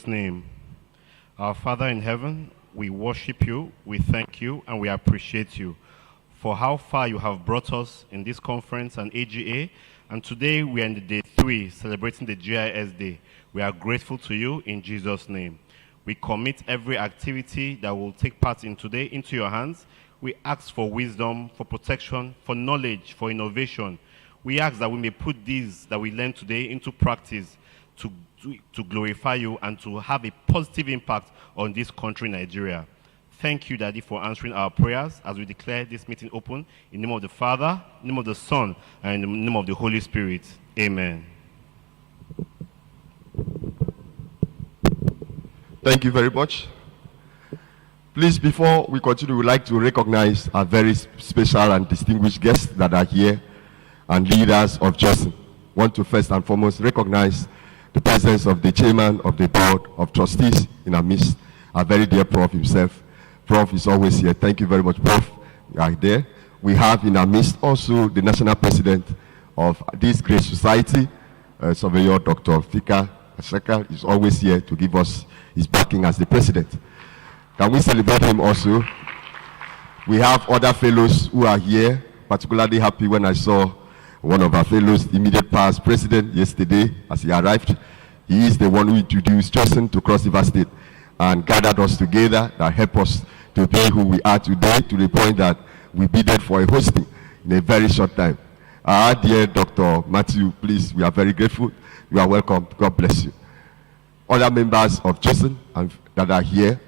Jesus' name. Our Father in heaven, we worship you, we thank you, and we appreciate you for how far you have brought us in this conference and AGA. And today we are in the day 3, celebrating the GIS Day. We are grateful to you in Jesus' name. We commit every activity that will take part in today into your hands. We ask for wisdom, for protection, for knowledge, for innovation. We ask that we may put these that we learned today into practice to glorify you and to have a positive impact on this country, Nigeria. Thank you, Daddy, for answering our prayers as we declare this meeting open in the name of the Father, in the name of the Son, and in the name of the Holy Spirit. Amen. Thank you very much. Please, before we continue, we'd like to recognize our very special and distinguished guests that are here and leaders of GEOSON. I want to first and foremost recognize the presence of the chairman of the board of trustees in our midst, our very dear Prof himself. Prof is always here. Thank you very much, Prof. You are there. We have in our midst also the national president of this great society, Surveyor Dr. Fika Asheka, is always here to give us his backing as the president. Can we celebrate him also? We have other fellows who are here, particularly happy when I saw one of our fellows, immediate past president, yesterday as he arrived. He is the one who introduced GEOSON to Cross River State and gathered us together that helped us to be who we are today, to the point that we bidded for a hosting in a very short time. Our dear Dr. Matthew, please, we are very grateful. You are welcome. God bless you. Other members of GEOSON that are here,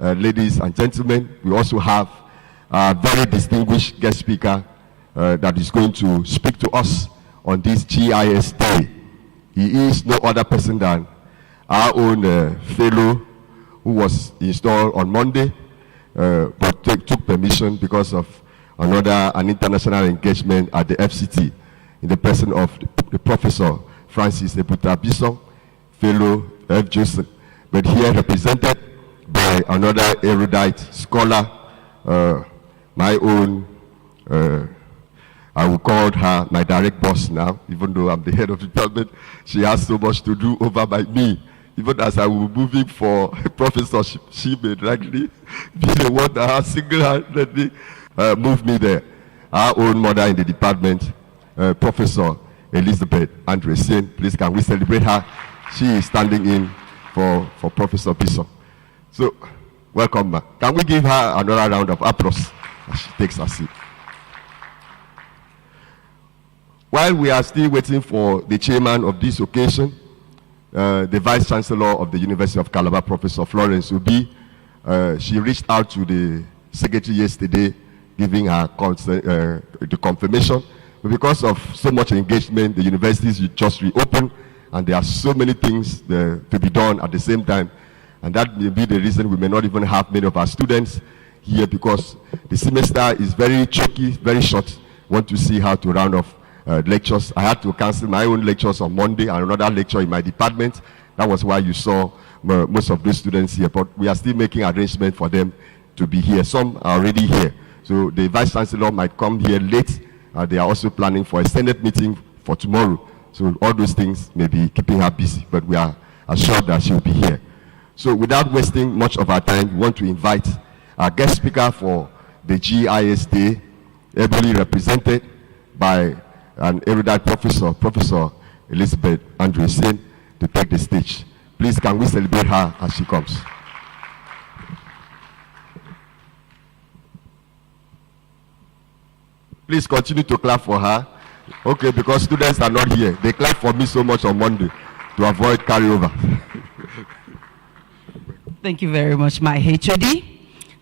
ladies and gentlemen, we also have a very distinguished guest speaker that is going to speak to us on this GIS Day. He is no other person than our own fellow who was installed on Monday, but took permission because of an international engagement at the FCT in the person of the Professor Francis Ebuta Bison, fellow of GEOSON, but here represented by another erudite scholar, my own, I will call her my direct boss now, even though I'm the head of the department. She has so much to do over by me. Even as I will be moving for a professorship, she may likely be the one that has single-handedly moved me there. Our own mother in the department, Professor Elizabeth Andresen. Please, can we celebrate her? She is standing in for Professor Bison. So, welcome back. Can we give her another round of applause as she takes her seat? While we are still waiting for the chairman of this occasion, the Vice Chancellor of the University of Calabar, Professor Florence Obi, she reached out to the secretary yesterday, giving her the confirmation. But because of so much engagement, the universities just reopened, and there are so many things to be done at the same time. And that may be the reason we may not even have many of our students here, because the semester is very tricky, very short. Want to see how to round off lectures. I had to cancel my own lectures on Monday and another lecture in my department. That was why you saw most of those students here. But we are still making arrangements for them to be here. Some are already here. So the Vice Chancellor might come here late. They are also planning for a Senate meeting for tomorrow. So all those things may be keeping her busy, but we are assured that she will be here. So without wasting much of our time, we want to invite our guest speaker for the GIS Day, ably represented by an erudite professor, Professor Elizabeth Andresen, to take the stage. Please, can we celebrate her as she comes? Please continue to clap for her. Okay, because students are not here. They clap for me so much on Monday to avoid carryover. Thank you very much, my HOD.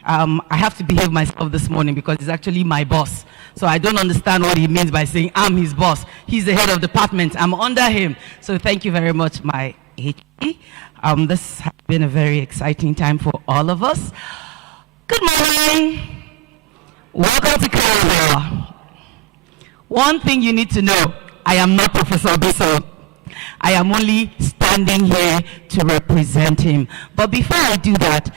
I have to behave myself this morning because he's actually my boss. So I don't understand what he means by saying I'm his boss. He's the head of department. I'm under him. So thank you very much, my HOD. This has been a very exciting time for all of us. Good morning. Welcome to Calabar. One thing you need to know, I am not Professor Bison. I am only standing here to represent him. But before I do that,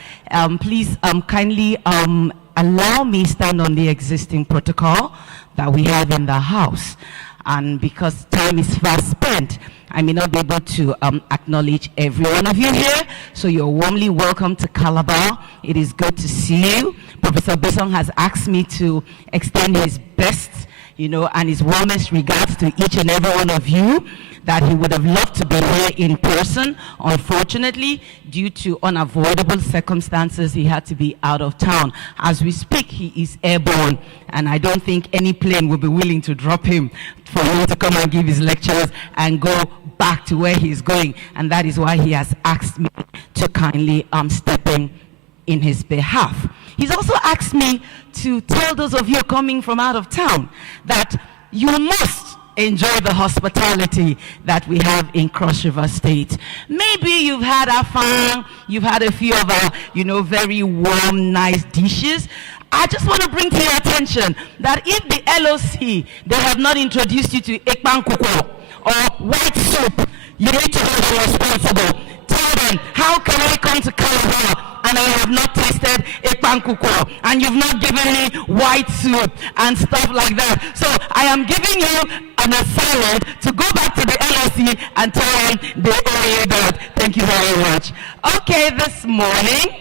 please kindly allow me stand on the existing protocol that we have in the house. And because time is fast spent, I may not be able to acknowledge every one of you here. So you're warmly welcome to Calabar. It is good to see you. Professor Besson has asked me to extend his best, and his warmest regards to each and every one of you, that he would have loved to be here in person. Unfortunately, due to unavoidable circumstances, he had to be out of town. As we speak, he is airborne, and I don't think any plane will be willing to drop him for him to come and give his lectures and go back to where he's going. And that is why he has asked me to kindly step in his behalf. He's also asked me to tell those of you coming from out of town that you must enjoy the hospitality that we have in Cross River State. Maybe you've had our fun, you've had a few of our, very warm, nice dishes. I just want to bring to your attention that if the LOC, they have not introduced you to ekpan kuko or white soup, you need to be responsible. Tell them, how can I come to Calabar and I have not tasted ekpan kuko, and you've not given me white soup and stuff like that? So I am giving you an assignment to go back to the LSE and tell them they owe you that. Thank you very much. Okay, this morning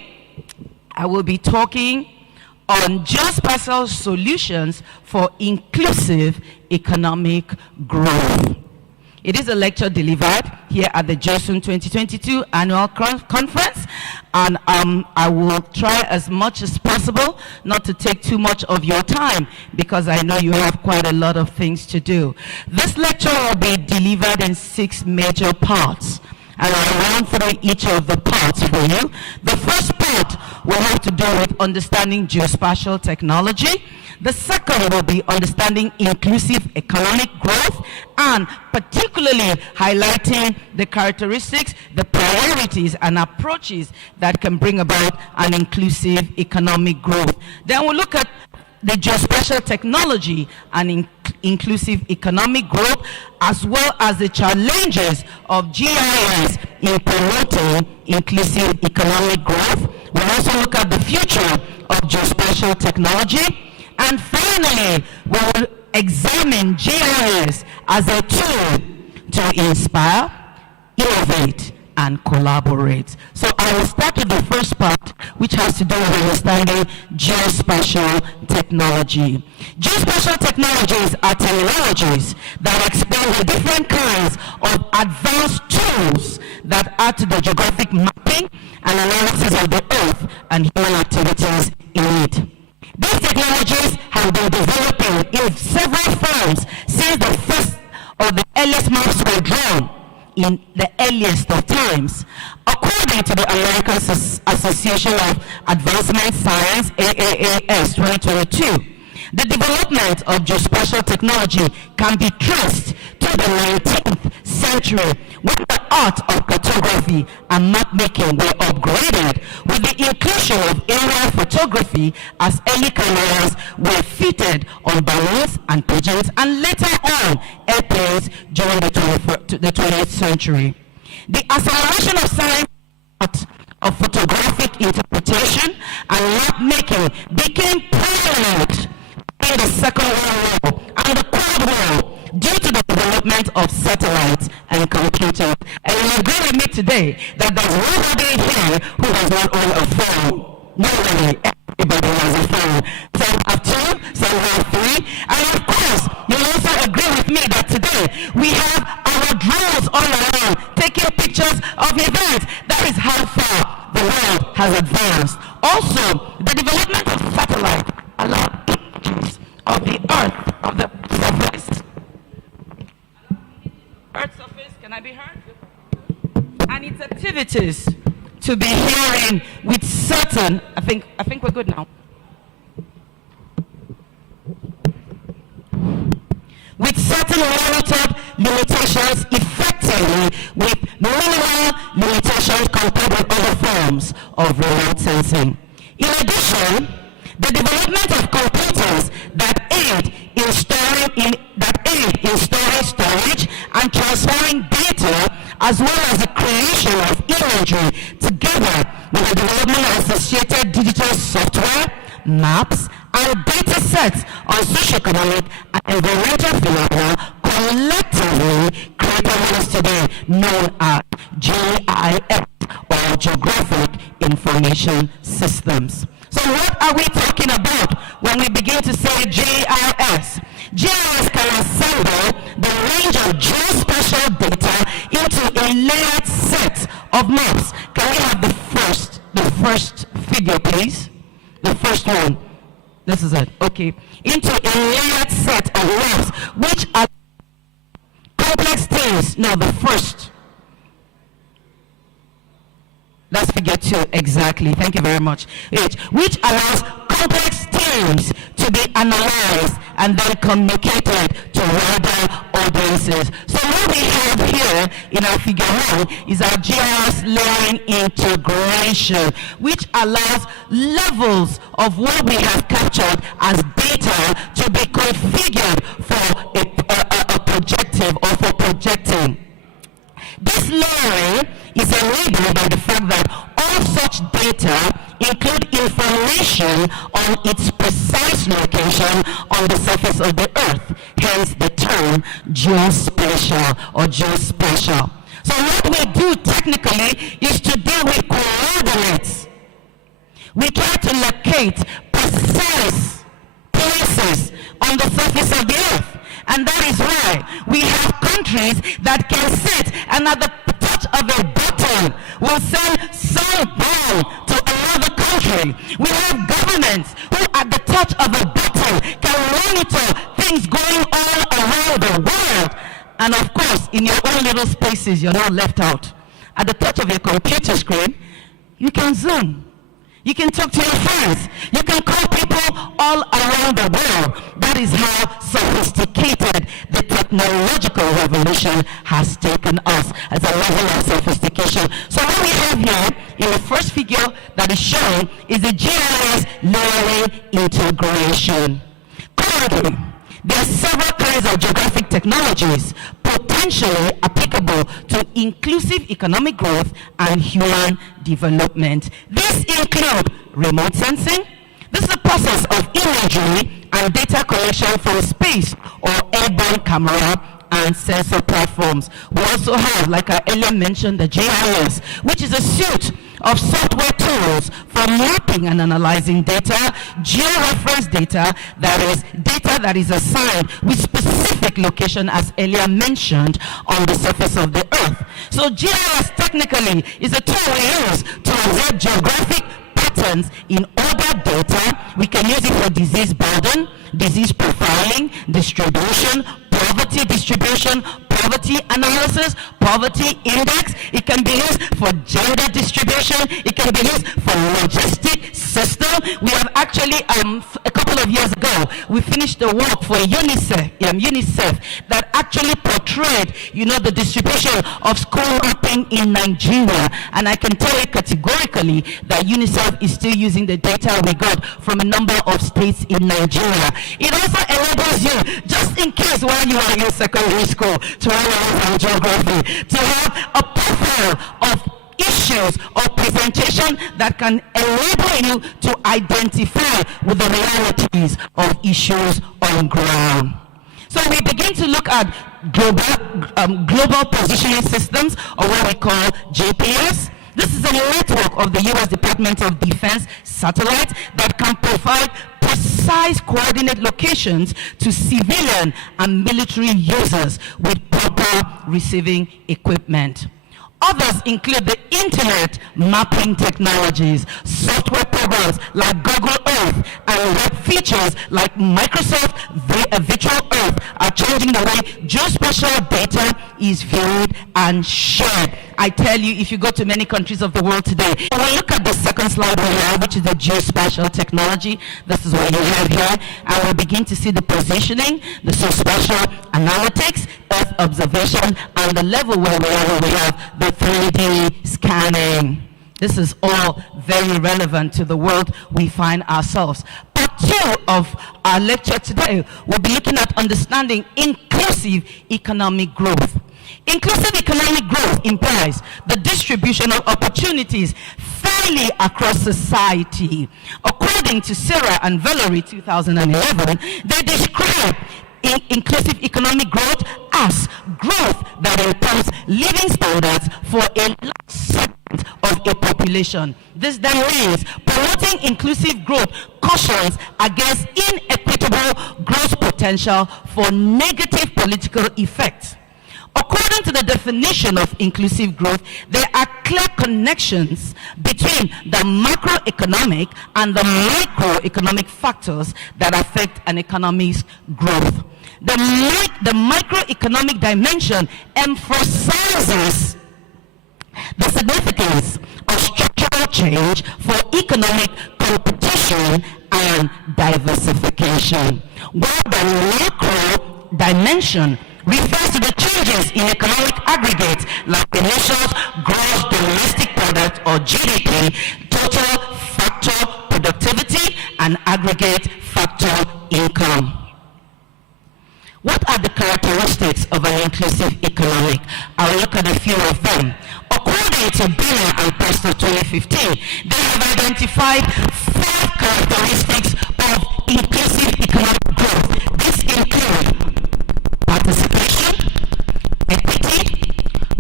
I will be talking on geospatial solutions for inclusive economic growth. It is a lecture delivered here at the GEOSON 2022 annual conference, and I will try as much as possible not to take too much of your time, because I know you have quite a lot of things to do. This lecture will be delivered in 6 major parts, and I'll run through each of the parts for you. The first part will have to do with understanding geospatial technology. The second will be understanding inclusive economic growth, and particularly highlighting the characteristics, the priorities, and approaches that can bring about an inclusive economic growth. Then we'll look at the geospatial technology and inclusive economic growth, as well as the challenges of GIS in promoting inclusive economic growth. We'll also look at the future of geospatial technology. And finally, we will examine GIS as a tool to inspire, innovate, and collaborate. So I will start with the first part, which has to do with understanding geospatial technology. Geospatial technologies are technologies that explain the different kinds of advanced tools that add to the geographic mapping and analysis of the Earth and human activities in it. These technologies have been developing in several forms since the first or the earliest maps were drawn in the earliest of times. According to the American Association of Advancement Science, AAAS 2022, the development of geospatial technology can be traced to the 19th century, when the art of cartography and map making were upgraded with the inclusion of aerial photography, as early cameras were fitted on balloons and pigeons, and later on airplanes during the 20th century. The acceleration of science of photographic interpretation and map making became prominent in the Second World War and the Cold War due to the development of satellites and computers. And you agree with me today that there's nobody here who does not own a phone. Nobody, everybody has a phone. Some have 2, some have 3. And of course, you'll also agree with me that today we have our drones all around taking pictures of events. That is how far the world has advanced. Also, the development of satellites allowed images of the Earth, of the surface. Earth surface, can I be heard? And its activities to be hearing with certain, I think we're good now. With certain monitored limitations, effectively with minimal limitations compared with other forms of remote sensing. In addition, the development of computers that aid in storing storage and transferring data, as well as the creation of imagery, together with the development of associated digital software, maps, and data sets on socioeconomic and environmental phenomena, collectively created what is today known as GIS, or Geographic Information Systems. So what are we talking about when we begin to say GIS? GIS can assemble the range of geospatial data into a layered set of maps. Can we have the first figure, please? The first one. This is it. Okay. Into a layered set of maps, which are complex things. No, the first. That's figure 2, exactly. Thank you very much. Which allows complex themes to be analyzed and then communicated to wider audiences. So what we have here in our figure 1 is our GIS layering integration, which allows levels of what we have captured as data to be configured for a projective or for projecting. This layering is enabled by the fact that all such data include information on its precise location on the surface of the earth, hence the term geospatial or geospatial. So what we do technically is to deal with coordinates. We try to locate precise places on the surface of the earth. And that is why we have countries that can sit and at the touch of a button will send someone to another country. We have governments who at the touch of a button can monitor things going on around the world. And of course, in your own little spaces, you're not left out. At the touch of your computer screen, you can Zoom. You can talk to your friends. You can call people all around the world. That is how sophisticated the technological revolution has taken us as a level of sophistication. So what we have here in the first figure that is shown is the GIS layering integration. Currently, there are several kinds of geographic technologies potentially applicable to inclusive economic growth and human development. These include remote sensing. This is a process of imagery and data collection from space or airborne camera and sensor platforms. We also have, like I earlier mentioned, the GIS, which is a suite of software tools for mapping and analyzing data, georeference data, that is assigned with specific location, as earlier mentioned, on the surface of the earth. So GIS technically is a tool we use to observe geographic patterns in other data. We can use it for disease burden, disease profiling, distribution, poverty distribution, poverty analysis, poverty index. It can be used for gender distribution. It can be used for logistic system. We have actually, a couple of years ago, we finished the work for UNICEF that actually portrayed, the distribution of school mapping in Nigeria. And I can tell you categorically that UNICEF is still using the data we got from a number of states in Nigeria. It also enables you, just in case while you are in secondary school, to learn geography, to have a profile of issues or presentation that can enable you to identify with the realities of issues on ground. So we begin to look at global positioning systems, or what we call GPS. This is a network of the U.S. Department of Defense satellites that can provide precise coordinate locations to civilian and military users with proper receiving equipment. Others include the internet mapping technologies, software programs like Google Earth, and web features like Microsoft Virtual Earth are changing the way geospatial data is viewed and shared. I tell you, if you go to many countries of the world today, when we look at the second slide we have, which is the geospatial technology, this is what you have here, and we begin to see the positioning, the spatial analytics, Earth observation, and the level where we have the 3D scanning. This is all very relevant to the world we find ourselves. Part 2 of our lecture today, we'll be looking at understanding inclusive economic growth. Inclusive economic growth implies the distribution of opportunities fairly across society. According to Sarah and Valerie 2011, they describe inclusive economic growth as growth that improves living standards for a large segment of a population. This then means promoting inclusive growth cautions against inequitable growth potential for negative political effects. According to the definition of inclusive growth, there are clear connections between the macroeconomic and the microeconomic factors that affect an economy's growth. The microeconomic dimension emphasizes the significance of structural change for economic competition and diversification, while the macro dimension refers to the changes in economic aggregates like the nation's gross domestic product or GDP, total factor productivity, and aggregate factor income. What are the characteristics of an inclusive economic? I'll look at a few of them. According to Biller and Preston 2015, they have identified 5 characteristics of inclusive economic growth. These include participation, equity,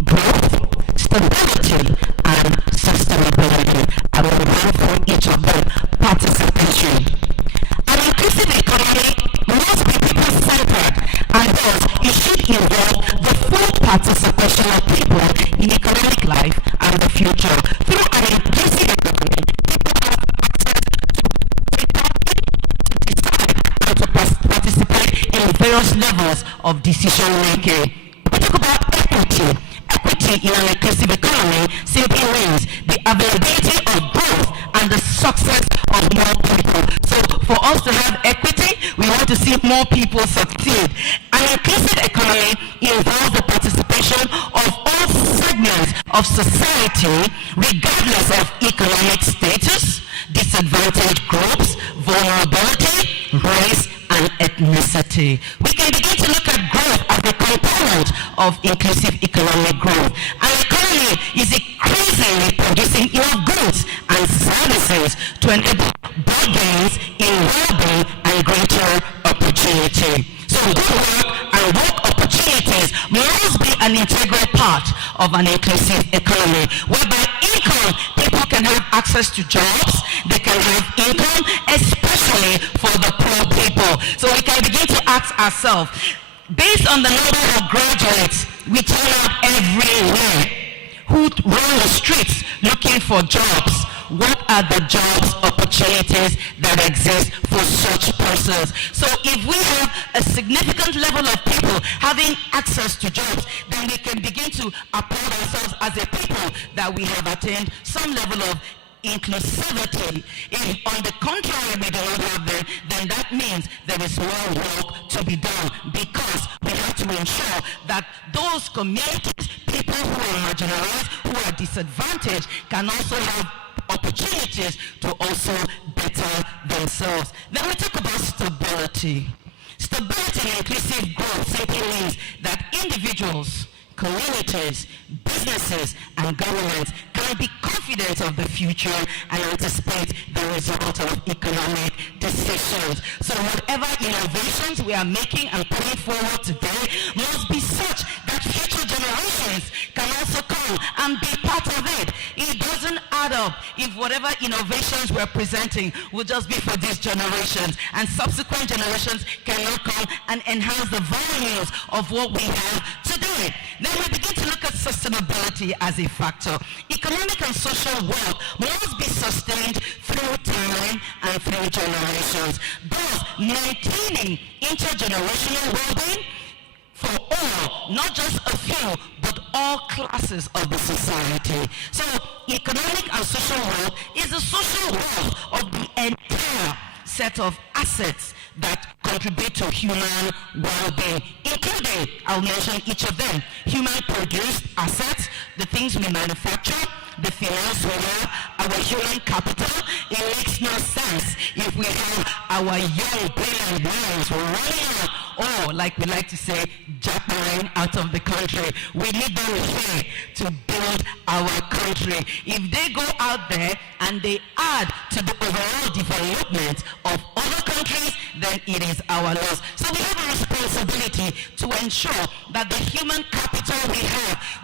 growth, stability, and sustainability. I will run through each of them. Participation. An inclusive economy must be people-centered, and thus it should involve the full participation of people in economic life and the future. Through an inclusive economy, people have access to decide and to participate in various levels of decision making. We talk about equity. Equity in an inclusive economy simply means the availability of growth and the success of more people. So for us to have equity, we want to see more people succeed. An inclusive economy involves the participation of all segments of society, regardless of economic status, disadvantaged groups, vulnerability, race, and ethnicity. We can begin to look at growth as a component of inclusive economic growth. An economy is increasingly producing enough goods and services to enable broad gains in well-being and greater opportunity. So good work and work opportunities must be an integral part of an inclusive economy, whereby income, people can have access to jobs, they can have income, especially for the poor people. So we can begin to ask ourselves, based on the number of graduates we turn out everywhere who run the streets looking for jobs, what are the jobs opportunities that exist for such persons? So if we have a significant level of people having access to jobs, then we can begin to applaud ourselves as a people that we have attained some level of inclusivity. If on the contrary we do not have them, then that means there is more work to be done, because we have to ensure that those communities, people who are marginalized, who are disadvantaged, can also have opportunities to also better themselves. Then we talk about stability. Stability in inclusive growth simply means that individuals, communities, businesses, and governments can be confident of the future and anticipate the result of economic decisions. So whatever innovations we are making and putting forward today must be such that future generations can also come and be part of it. It doesn't add up if whatever innovations we're presenting will just be for these generations, and subsequent generations cannot come and enhance the values of what we have today. Then we begin to look at sustainability as a factor. Economic and social wealth must be sustained through time and through generations, thus maintaining intergenerational well-being for all, not just a few, but all classes of the society. So economic and social wealth is the social wealth of the entire set of assets that contribute to human well-being, including, I'll mention each of them, human-produced assets, the things we manufacture, the finance we have, our human capital. It makes no sense if we have our young brilliant minds running out, or like we like to say, jackpotting out of the country. We need them here to build our country. If they go out there and they add to the overall development of other countries, then it is our loss. So we have a responsibility responsibility to ensure that the human capital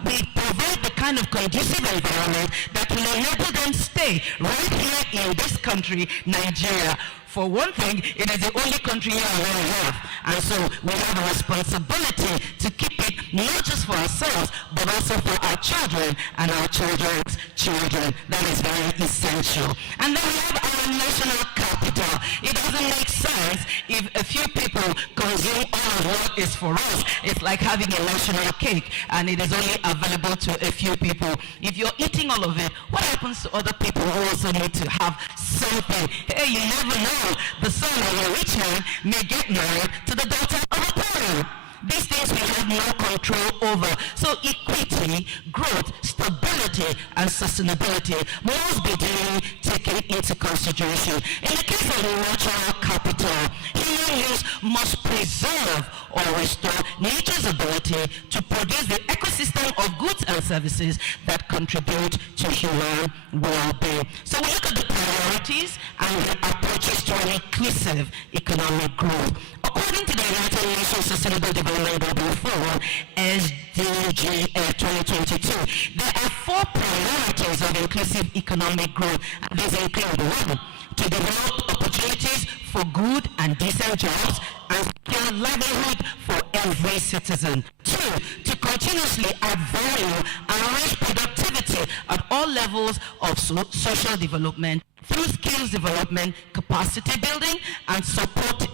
we provide the kind of conducive environment that will enable them stay right here in this country, Nigeria. For one thing, it is the only country here on earth, and so we have a responsibility to keep it not just for ourselves, but also for our children and our children's children. That is very essential. And then we have our national capital. It doesn't make sense if a few people consume all of what is for us. It's like having a national cake, and it is only available to a few people. If you're eating all of it, what happens to other people who also need to have something? Hey, you never know. The son of a rich man may get married to the daughter of a poor man. These things we have no control over. So equity, growth, stability, and sustainability must be taken into consideration. In the case of natural capital, human use must preserve or restore nature's ability to produce the ecosystem of goods and services that contribute to human well-being. So we look at the priorities and the approaches to an inclusive economic growth. According to the United Nations Sustainable Development Goal 4, SDG 2022, there are 4 priorities of inclusive economic growth. And these include 1, to develop opportunities for good and decent jobs and secure livelihood for every citizen. 2, to continuously add value and raise productivity at all levels of social development through skills development, capacity building, and supportive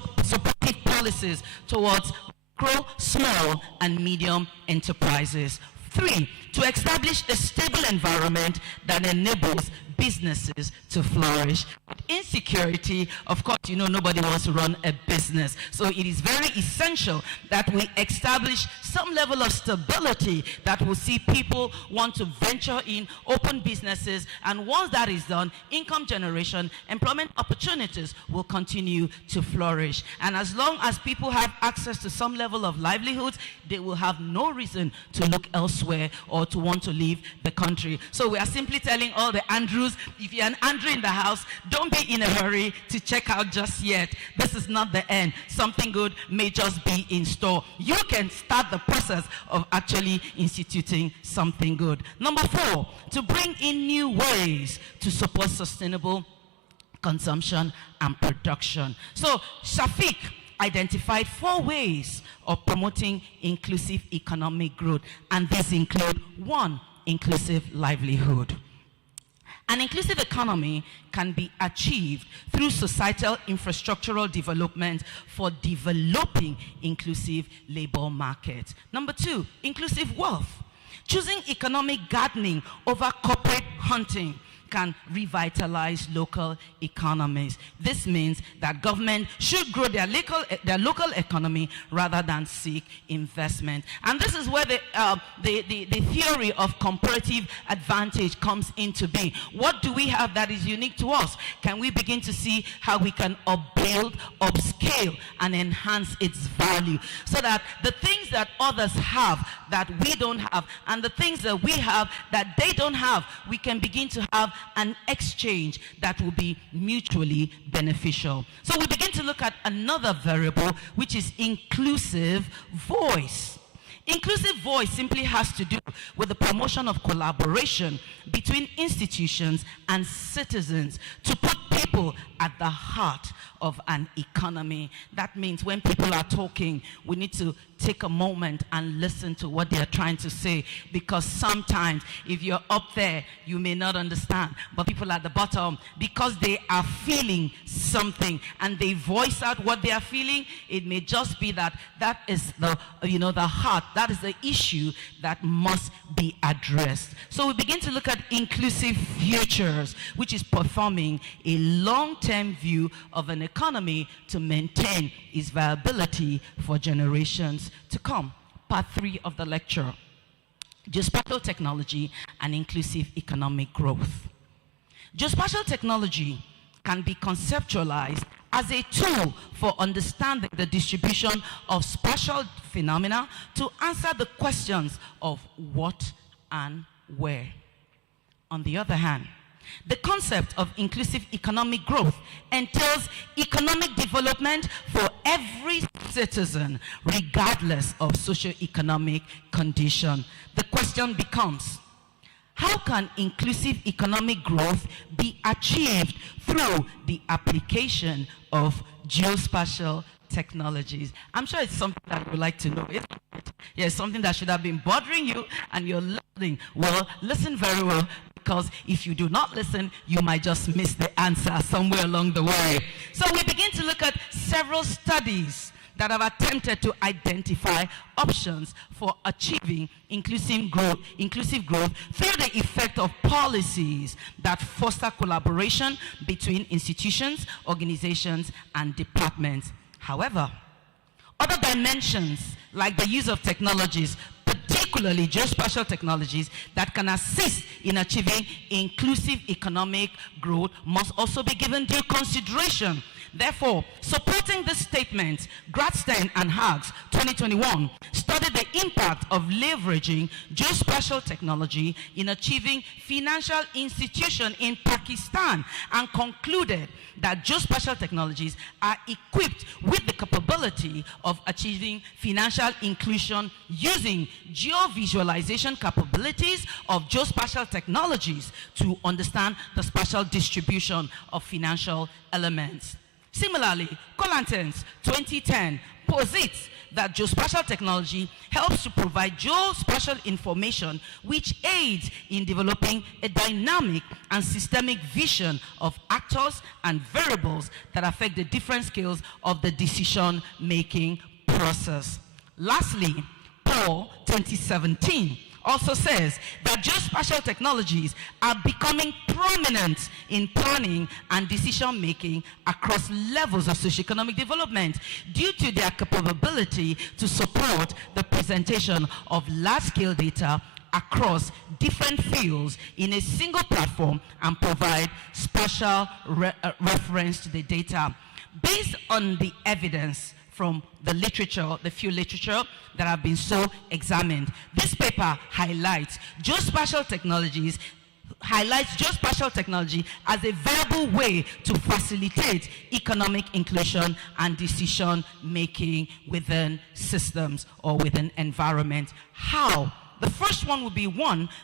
policies towards micro, small, and medium enterprises. 3, to establish a stable environment that enables businesses to flourish. Insecurity, of course, you know, nobody wants to run a business. So it is very essential that we establish some level of stability that will see people want to venture in, open businesses, and once that is done, income generation, employment opportunities will continue to flourish. And as long as people have access to some level of livelihoods, they will have no reason to look elsewhere or to want to leave the country. So we are simply telling all the Andrews, if you're an Andrew in the house, don't be in a hurry to check out just yet. This is not the end. Something good may just be in store. You can start the process of actually instituting something good. Number 4, to bring in new ways to support sustainable consumption and production. So Shafiq identified 4 ways of promoting inclusive economic growth, and these include 1, inclusive livelihood. An inclusive economy can be achieved through societal infrastructural development for developing inclusive labor markets. Number 2, inclusive wealth. Choosing economic gardening over corporate hunting can revitalize local economies. This means that government should grow their local economy rather than seek investment. And this is where the theory of comparative advantage comes into being. What do we have that is unique to us? Can we begin to see how we can upbuild, upscale, and enhance its value so that the things that others have that we don't have, and the things that we have that they don't have, we can begin to have an exchange that will be mutually beneficial. So we begin to look at another variable, which is inclusive voice. Inclusive voice simply has to do with the promotion of collaboration between institutions and citizens to put people at the heart of an economy. That means when people are talking, we need to take a moment and listen to what they are trying to say, because sometimes if you're up there, you may not understand, but people at the bottom, because they are feeling something and they voice out what they are feeling, it may just be that is the heart, that is the issue that must be addressed. So we begin to look at inclusive futures, which is performing a long-term view of an economy to maintain its viability for generations to come. Part 3 of the lecture: geospatial technology and inclusive economic growth. Geospatial technology can be conceptualized as a tool for understanding the distribution of spatial phenomena to answer the questions of what and where. On the other hand, The concept of inclusive economic growth entails economic development for every citizen, regardless of socioeconomic condition. The question becomes, how can inclusive economic growth be achieved through the application of geospatial technologies? I'm sure it's something that you would like to know. Yes, something that should have been bothering you and you're listening. Well, listen very well, because if you do not listen, you might just miss the answer somewhere along the way. So we begin to look at several studies that have attempted to identify options for achieving inclusive growth through the effect of policies that foster collaboration between institutions, organizations, and departments. However, other dimensions like the use of technologies, particularly geospatial technologies, that can assist in achieving inclusive economic growth must also be given due consideration. Therefore, supporting this statement, Gradstein and Hags 2021 studied the impact of leveraging geospatial technology in achieving financial institution in Pakistan and concluded that geospatial technologies are equipped with the capability of achieving financial inclusion using geovisualization capabilities of geospatial technologies to understand the spatial distribution of financial elements. Similarly, Collantens 2010 posits that geospatial technology helps to provide geospatial information which aids in developing a dynamic and systemic vision of actors and variables that affect the different scales of the decision-making process. Lastly, Paul 2017 also says that geospatial technologies are becoming prominent in planning and decision making across levels of socioeconomic development due to their capability to support the presentation of large-scale data across different fields in a single platform and provide spatial reference to the data. Based on the evidence from the literature, the few literature that have been so examined, this paper highlights geospatial technology as a viable way to facilitate economic inclusion and decision making within systems or within environments. How? The first one would be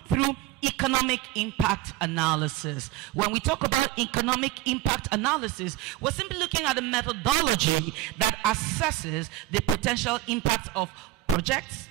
through economic impact analysis. When we talk about economic impact analysis, we're simply looking at a methodology that assesses the potential impact of projects,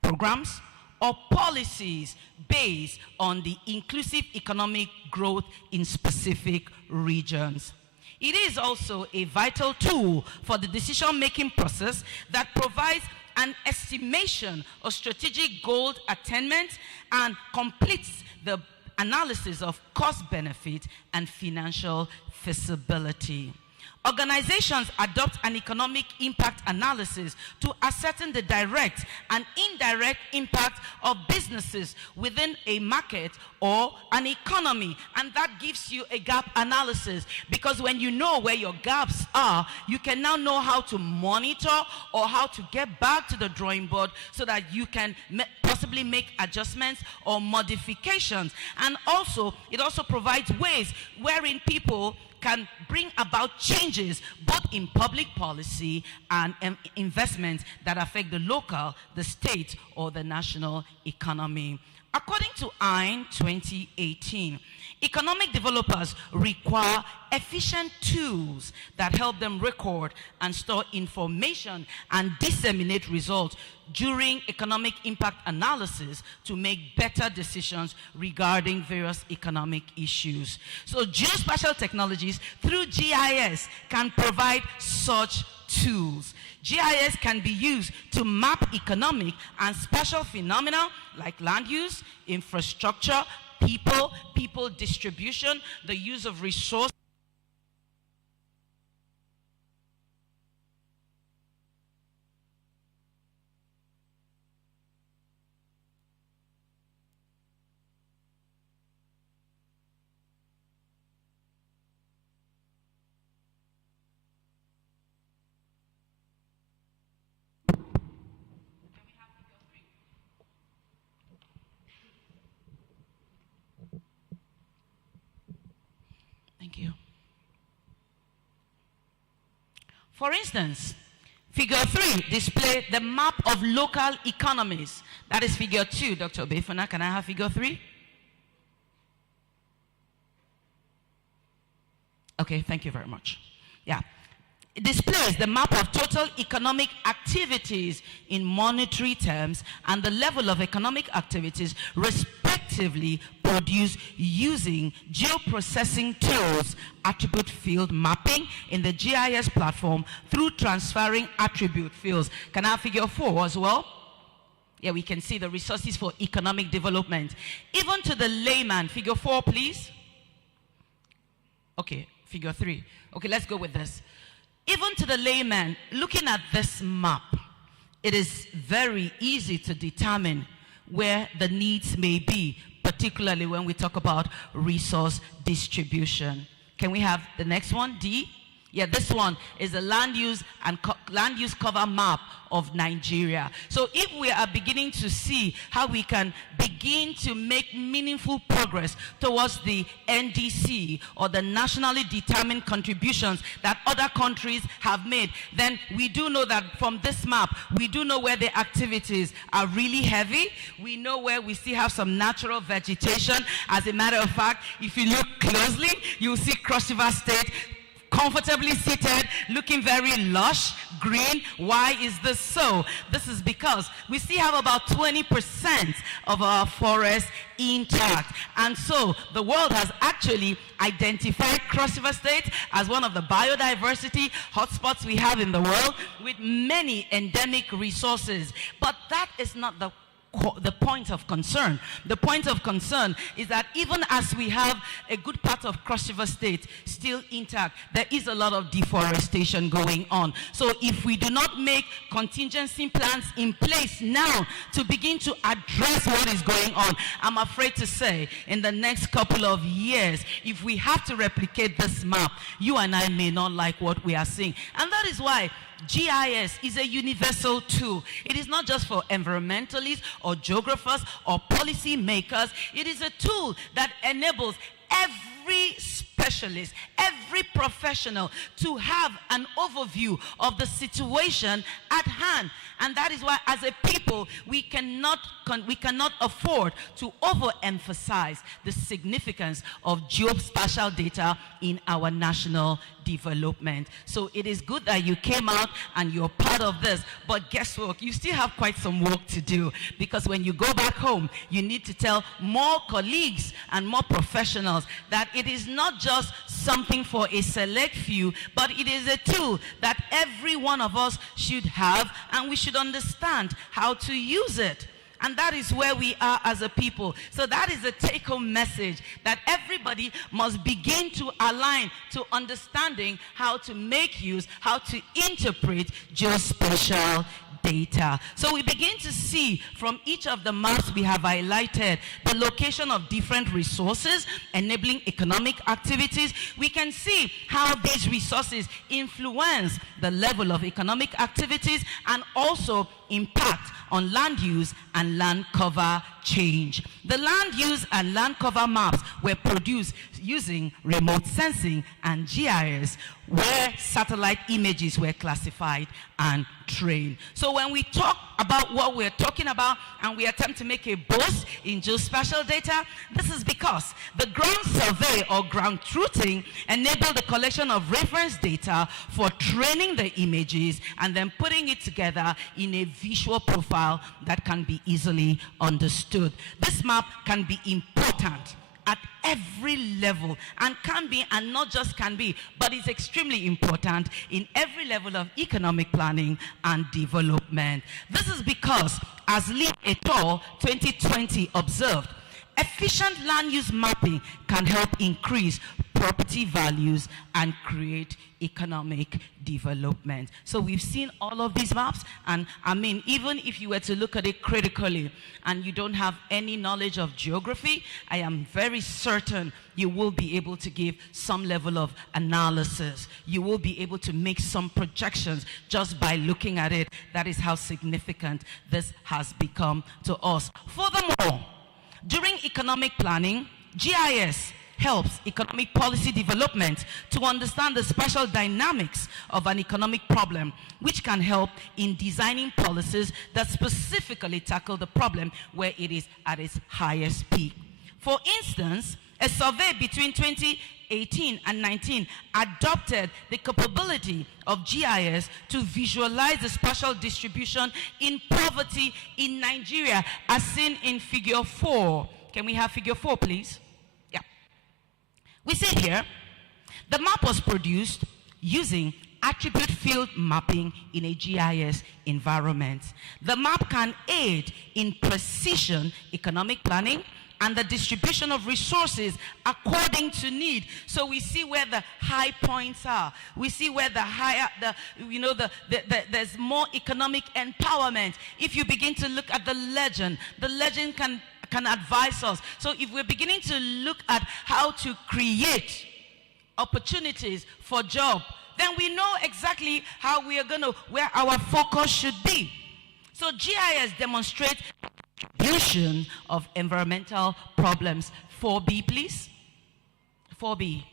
programs, or policies based on the inclusive economic growth in specific regions. It is also a vital tool for the decision-making process that provides an estimation of strategic goal attainment and completes the analysis of cost benefit and financial feasibility. Organizations adopt an economic impact analysis to ascertain the direct and indirect impact of businesses within a market or an economy, and that gives you a gap analysis, because when you know where your gaps are, you can now know how to monitor or how to get back to the drawing board so that you can possibly make adjustments or modifications. And also, it also provides ways wherein people can bring about changes both in public policy and investments that affect the local, the state, or the national economy. According to EIN 2018, economic developers require efficient tools that help them record and store information and disseminate results during economic impact analysis to make better decisions regarding various economic issues. So geospatial technologies through GIS can provide such tools. GIS can be used to map economic and spatial phenomena like land use, infrastructure, people distribution, the use of resources. Thank you. For instance, figure 3 displays the map of local economies. That is figure 2. Dr. Obefuna, can I have figure 3? Okay, thank you very much. Yeah. It displays the map of total economic activities in monetary terms and the level of economic activities respectively produced using geoprocessing tools, attribute field mapping in the GIS platform through transferring attribute fields. Can I have figure 4 as well? Yeah, we can see the resources for economic development. Even to the layman, figure 4 please. Okay, figure 3. Okay, let's go with this. Even to the layman, looking at this map, it is very easy to determine where the needs may be, particularly when we talk about resource distribution. Can we have the next one, D? Yeah, this one is the land use and land use cover map of Nigeria. So if we are beginning to see how we can begin to make meaningful progress towards the NDC or the nationally determined contributions that other countries have made, then we do know that from this map, we do know where the activities are really heavy. We know where we still have some natural vegetation. As a matter of fact, if you look closely, you'll see Cross River State comfortably seated, looking very lush, green. Why is this so? This is because we still have about 20% of our forest intact. And so the world has actually identified Cross River State as one of the biodiversity hotspots we have in the world with many endemic resources. But that is not the point of concern. The point of concern is that even as we have a good part of Cross River State still intact, there is a lot of deforestation going on. So if we do not make contingency plans in place now to begin to address what is going on, I'm afraid to say in the next couple of years, if we have to replicate this map, you and I may not like what we are seeing. And that is why GIS is a universal tool. It is not just for environmentalists or geographers or policy makers. It is a tool that enables every specialist, every professional to have an overview of the situation at hand. And that is why as a people, we cannot afford to overemphasize the significance of geospatial data in our national development. So it is good that you came out and you're part of this, but guess what? You still have quite some work to do, because when you go back home, you need to tell more colleagues and more professionals that it is not just something for a select few, but it is a tool that every one of us should have, and we should understand how to use it. And that is where we are as a people. So that is a take-home message, that everybody must begin to align to understanding how to make use, how to interpret geospatial data. So we begin to see from each of the maps we have highlighted the location of different resources enabling economic activities. We can see how these resources influence the level of economic activities and also impact on land use and land cover change. The land use and land cover maps were produced using remote sensing and GIS, where satellite images were classified and trained. So when we talk about what we're talking about and we attempt to make a boast in geospatial data, this is because the ground survey or ground truthing enabled the collection of reference data for training the images and then putting it together in a visual profile that can be easily understood. This map can be important at every level, and can be, and not just can be, but is extremely important in every level of economic planning and development. This is because, as Lee et al. 2020 observed, efficient land use mapping can help increase property values and create economic development. So we've seen all of these maps, and I mean, even if you were to look at it critically and you don't have any knowledge of geography, I am very certain you will be able to give some level of analysis. You will be able to make some projections just by looking at it. That is how significant this has become to us. Furthermore, during economic planning, GIS helps economic policy development to understand the spatial dynamics of an economic problem, which can help in designing policies that specifically tackle the problem where it is at its highest peak. For instance, a survey between 2018 and 19 adopted the capability of GIS to visualize the spatial distribution in poverty in Nigeria, as seen in figure 4. Can we have figure 4, please? Yeah. We see here, the map was produced using attribute field mapping in a GIS environment. The map can aid in precision economic planning and the distribution of resources according to need. So we see where the high points are. We see where the higher, there's more economic empowerment. If you begin to look at the legend can advise us. So if we're beginning to look at how to create opportunities for job, then we know exactly how we are where our focus should be. So GIS demonstrates distribution of environmental problems. 4B, please. 4B.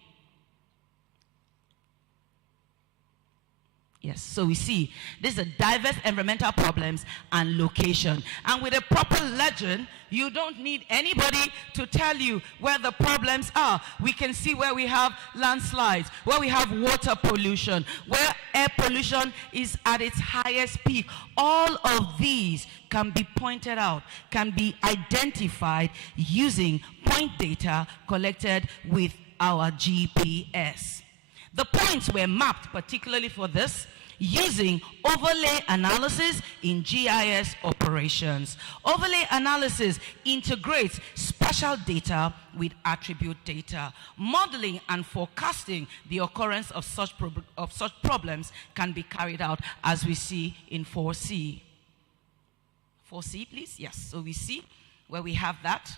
Yes, so we see these are diverse environmental problems and location. And with a proper legend, you don't need anybody to tell you where the problems are. We can see where we have landslides, where we have water pollution, where air pollution is at its highest peak. All of these can be pointed out, can be identified using point data collected with our GPS. The points were mapped particularly for this using overlay analysis in GIS operations. Overlay analysis integrates spatial data with attribute data. Modeling and forecasting the occurrence of such problems can be carried out, as we see in 4C. 4C, please. Yes, so we see where we have that.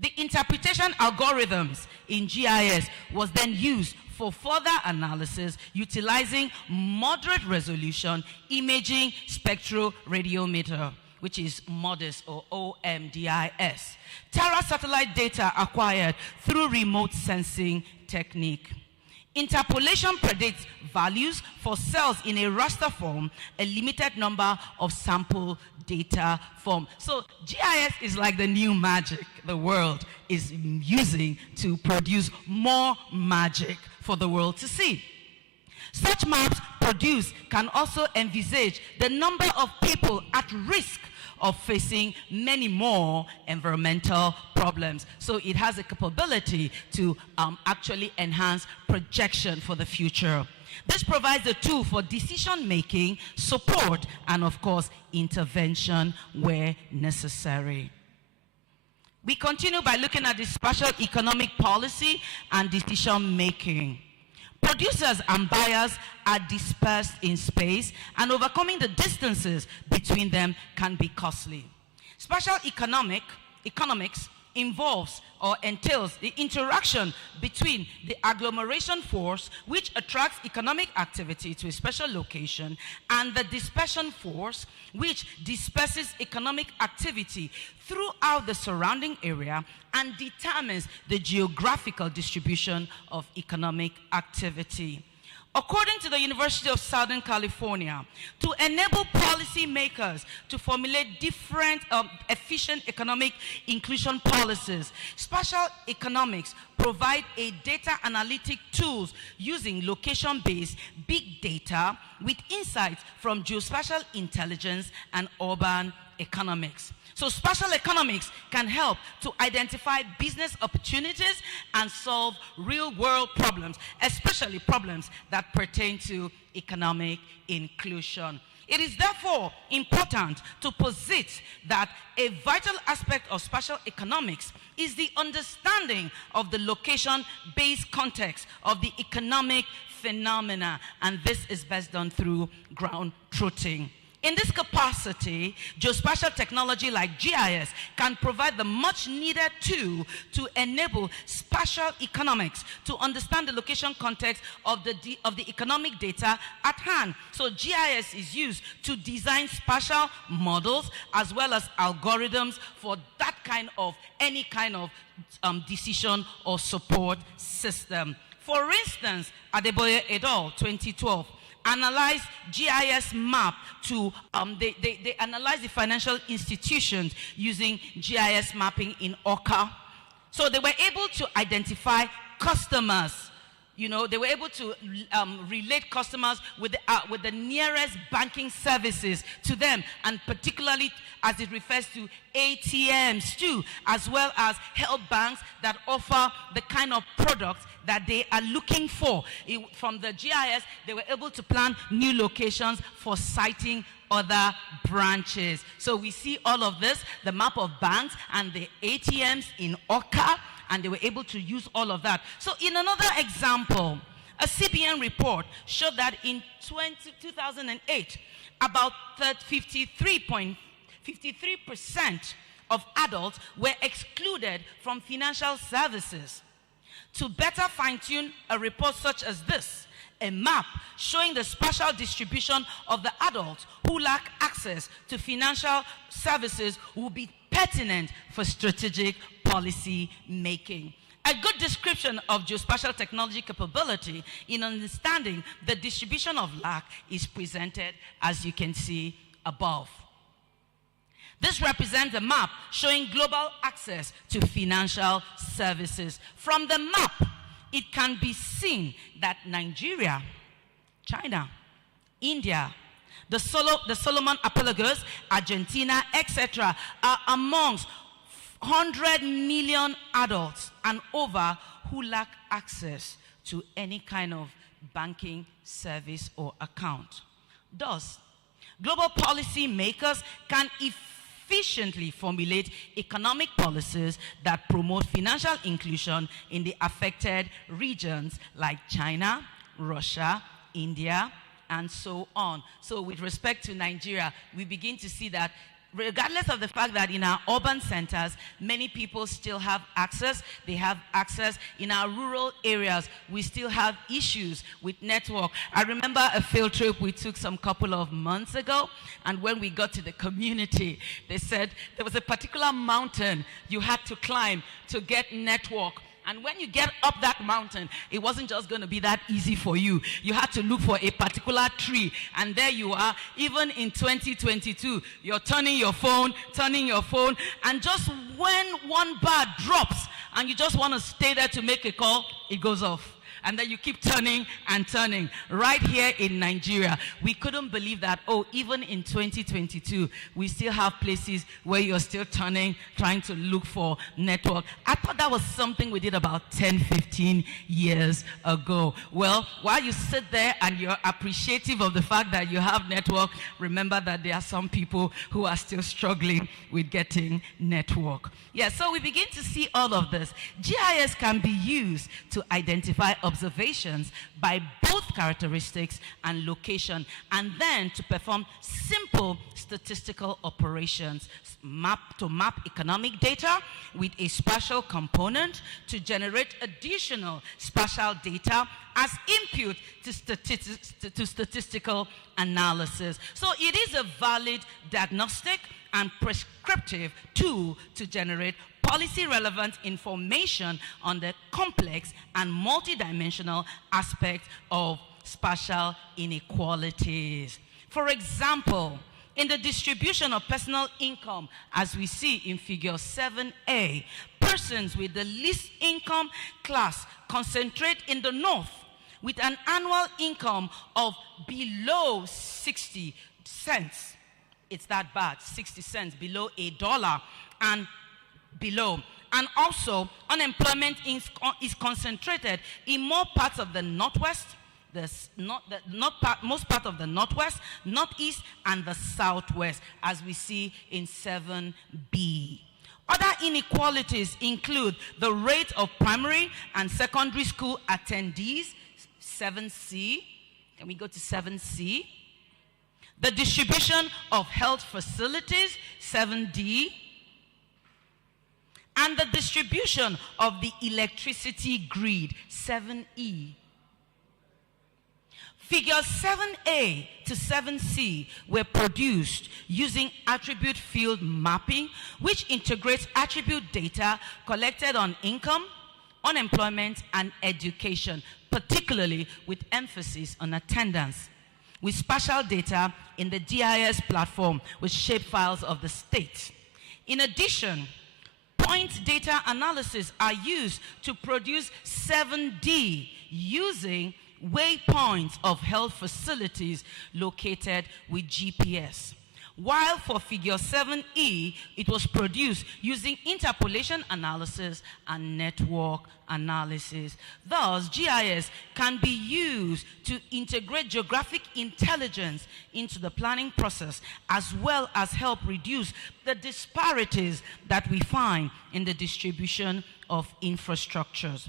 The interpretation algorithms in GIS was then used for further analysis utilizing moderate resolution imaging spectroradiometer, which is MODIS or OMDIS. Terra satellite data acquired through remote sensing technique. Interpolation predicts values for cells in a raster form, a limited number of sample data form. So GIS is like the new magic the world is using to produce more magic for the world to see. Such maps produced can also envisage the number of people at risk of facing many more environmental problems. So it has a capability to actually enhance projection for the future. This provides a tool for decision-making, support, and of course, intervention where necessary. We continue by looking at the spatial economic policy and decision-making. Producers and buyers are dispersed in space, and overcoming the distances between them can be costly. Spatial economics involves or entails the interaction between the agglomeration force, which attracts economic activity to a special location, and the dispersion force, which disperses economic activity throughout the surrounding area and determines the geographical distribution of economic activity. According to the University of Southern California, to enable policymakers to formulate different efficient economic inclusion policies, spatial economics provide a data analytic tools using location-based big data with insights from geospatial intelligence and urban economics. So spatial economics can help to identify business opportunities and solve real-world problems, especially problems that pertain to economic inclusion. It is therefore important to posit that a vital aspect of spatial economics is the understanding of the location-based context of the economic phenomena, and this is best done through ground truthing. In this capacity, geospatial technology like GIS can provide the much needed tool to enable spatial economics to understand the location context of the economic data at hand. So GIS is used to design spatial models as well as algorithms for that kind of, any kind of decision or support system. For instance, Adeboye et al. 2012 analyze GIS map to, they analyze the financial institutions using GIS mapping in Oka. So they were able to identify customers. You know, they were able to relate customers with the nearest banking services to them, and particularly as it refers to ATMs too, as well as help banks that offer the kind of products that they are looking for. From the GIS, they were able to plan new locations for siting other branches. So we see all of this, the map of banks and the ATMs in Oka, and they were able to use all of that. So in another example, a CBN report showed that in 2008, about 53% of adults were excluded from financial services. To better fine-tune a report such as this, a map showing the spatial distribution of the adults who lack access to financial services will be pertinent for strategic policy making. A good description of geospatial technology capability in understanding the distribution of lack is presented as you can see above. This represents a map showing global access to financial services. From the map, it can be seen that Nigeria, China, India, the Solomon Archipelagos, Argentina, etc. are amongst 100 million adults and over who lack access to any kind of banking service or account. Thus, global policy makers can efficiently formulate economic policies that promote financial inclusion in the affected regions like China, Russia, India, and so on. So with respect to Nigeria, we begin to see that regardless of the fact that in our urban centers, many people still have access, they have access. In our rural areas, we still have issues with network. I remember a field trip we took some couple of months ago, and when we got to the community, they said there was a particular mountain you had to climb to get network. And when you get up that mountain, it wasn't just going to be that easy for you. You had to look for a particular tree. And there you are, even in 2022, you're turning your phone, and just when one bar drops and you just want to stay there to make a call, it goes off. And then you keep turning and turning. Right here in Nigeria, we couldn't believe that, oh, even in 2022, we still have places where you're still turning, trying to look for network. I thought that was something we did about 10, 15 years ago. Well, while you sit there and you're appreciative of the fact that you have network, remember that there are some people who are still struggling with getting network. Yeah, so we begin to see all of this. GIS can be used to identify observations by both characteristics and location, and then to perform simple statistical operations, to map economic data with a spatial component to generate additional spatial data as input to statistical analysis. So it is a valid diagnostic and prescriptive tool to generate policy-relevant information on the complex and multidimensional aspect of spatial inequalities. For example, in the distribution of personal income, as we see in figure 7A, persons with the least income class concentrate in the north with an annual income of below 60 cents. It's that bad, 60 cents, below $1 and below. And also, unemployment is concentrated in more parts of the northwest, most part of the northwest, northeast, and the southwest, as we see in 7B. Other inequalities include the rate of primary and secondary school attendees, 7C. Can we go to 7C? The distribution of health facilities, 7D. And the distribution of the electricity grid, 7E. Figures 7A to 7C were produced using attribute field mapping, which integrates attribute data collected on income, unemployment, and education, particularly with emphasis on attendance, with spatial data in the GIS platform with shapefiles of the state. In addition, point data analysis are used to produce 7D using waypoints of health facilities located with GPS. While for figure 7E, it was produced using interpolation analysis and network analysis. Thus, GIS can be used to integrate geographic intelligence into the planning process, as well as help reduce the disparities that we find in the distribution of infrastructures.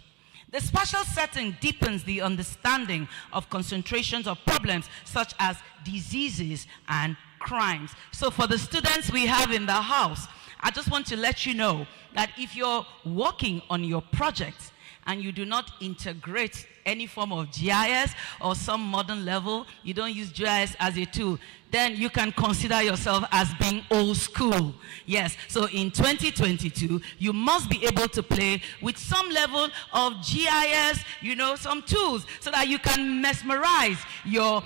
The spatial setting deepens the understanding of concentrations of problems such as diseases and crimes. So for the students we have in the house, I just want to let you know that if you're working on your project and you do not integrate any form of GIS or some modern level, you don't use GIS as a tool, then you can consider yourself as being old school. Yes, so in 2022, you must be able to play with some level of GIS, some tools, so that you can mesmerize your,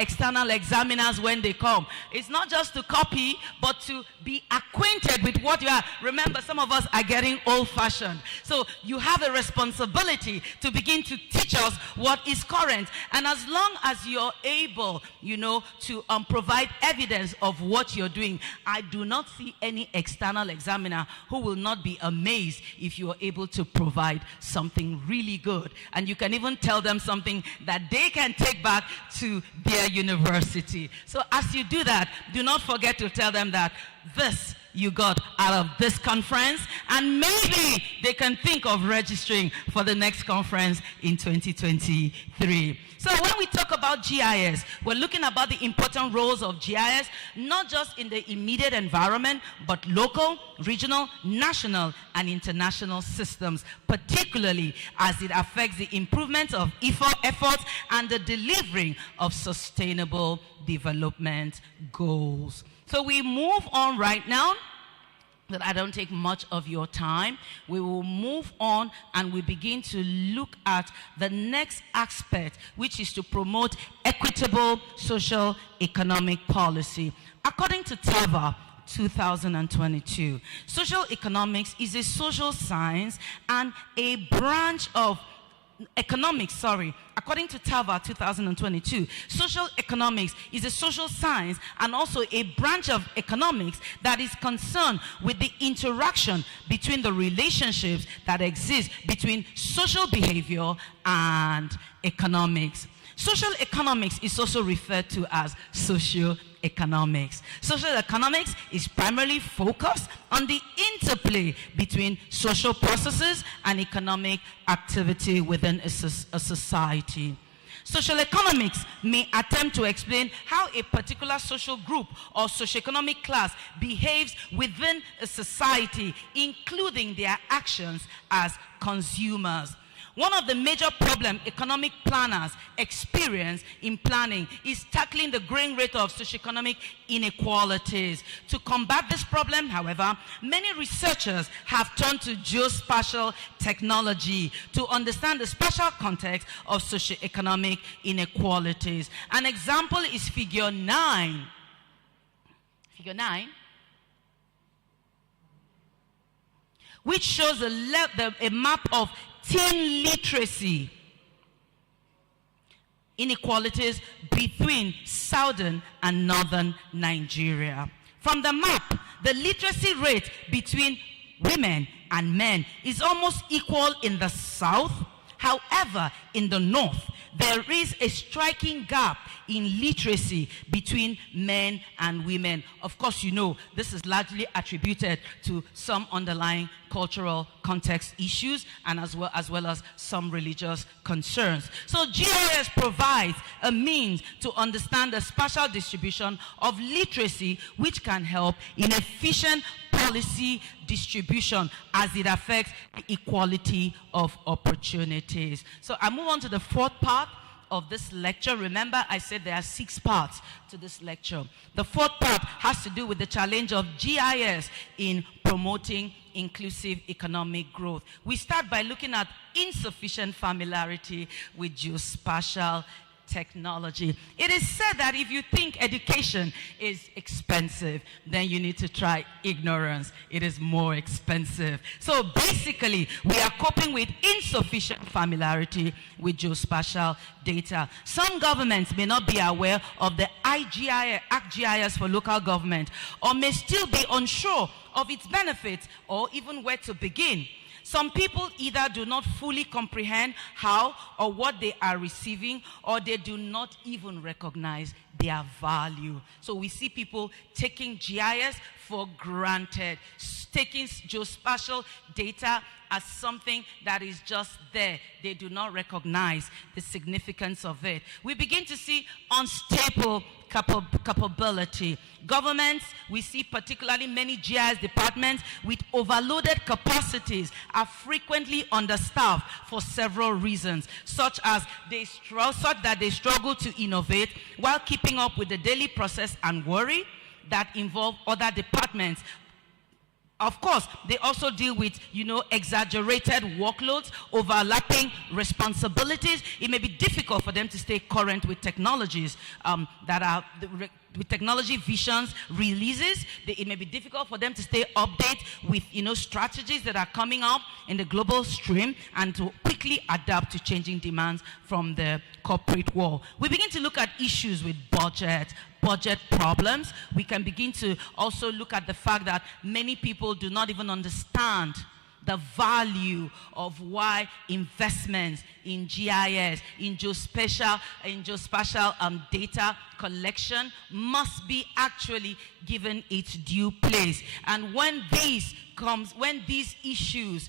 external examiners when they come. It's not just to copy, but to be acquainted with what you are. Remember, some of us are getting old-fashioned. So you have a responsibility to begin to teach us what is current. And as long as you're able, to provide evidence of what you're doing, I do not see any external examiner who will not be amazed if you are able to provide something really good. And you can even tell them something that they can take back to their university. So as you do that, do not forget to tell them that this you got out of this conference, and maybe they can think of registering for the next conference in 2023. So when we talk about GIS, we're looking about the important roles of GIS, not just in the immediate environment, but local, regional, national, and international systems, particularly as it affects the improvement of efforts and the delivering of sustainable development goals. So we move on right now, that I don't take much of your time. We will move on and we begin to look at the next aspect, which is to promote equitable social economic policy. According to TAVA 2022, social economics is a social science and a branch of economics, according to TAVA 2022, social economics is a social science and also a branch of economics that is concerned with the interaction between the relationships that exist between social behavior and economics. Social economics is also referred to as socio-economics. Social economics is primarily focused on the interplay between social processes and economic activity within a society. Social economics may attempt to explain how a particular social group or socioeconomic class behaves within a society, including their actions as consumers. One of the major problems economic planners experience in planning is tackling the growing rate of socioeconomic inequalities. To combat this problem, however, many researchers have turned to geospatial technology to understand the spatial context of socioeconomic inequalities. An example is figure 9. Figure 9, which shows a map of teen literacy inequalities between southern and northern Nigeria. From the map, the literacy rate between women and men is almost equal in the south. However, in the north, there is a striking gap in literacy between men and women. Of course, this is largely attributed to some underlying cultural context issues, and as well as some religious concerns. So GIS provides a means to understand the spatial distribution of literacy, which can help in efficient policy distribution as it affects the equality of opportunities. So I move on to the fourth part of this lecture. Remember, I said there are 6 parts to this lecture. The fourth part has to do with the challenge of GIS in promoting inclusive economic growth. We start by looking at insufficient familiarity with geospatial technology. It is said that if you think education is expensive, then you need to try ignorance. It is more expensive. So basically, we are coping with insufficient familiarity with geospatial data. Some governments may not be aware of the ArcGIS for local government, or may still be unsure of its benefits or even where to begin. Some people either do not fully comprehend how or what they are receiving, or they do not even recognize their value. So we see people taking GIS for granted, taking geospatial data as something that is just there. They do not recognize the significance of it. We begin to see unstable capability. Governments, we see particularly many GIS departments with overloaded capacities, are frequently understaffed for several reasons, such that they struggle to innovate while keeping up with the daily process and worry that involve other departments. Of course, they also deal with, exaggerated workloads, overlapping responsibilities. It may be difficult for them to stay current with technologies with technology visions, releases. It may be difficult for them to stay updated with, strategies that are coming up in the global stream, and to quickly adapt to changing demands from the corporate world. We begin to look at issues with budget problems. We can begin to also look at the fact that many people do not even understand the value of why investments in GIS, in geospatial data collection must be actually given its due place. And when these issues,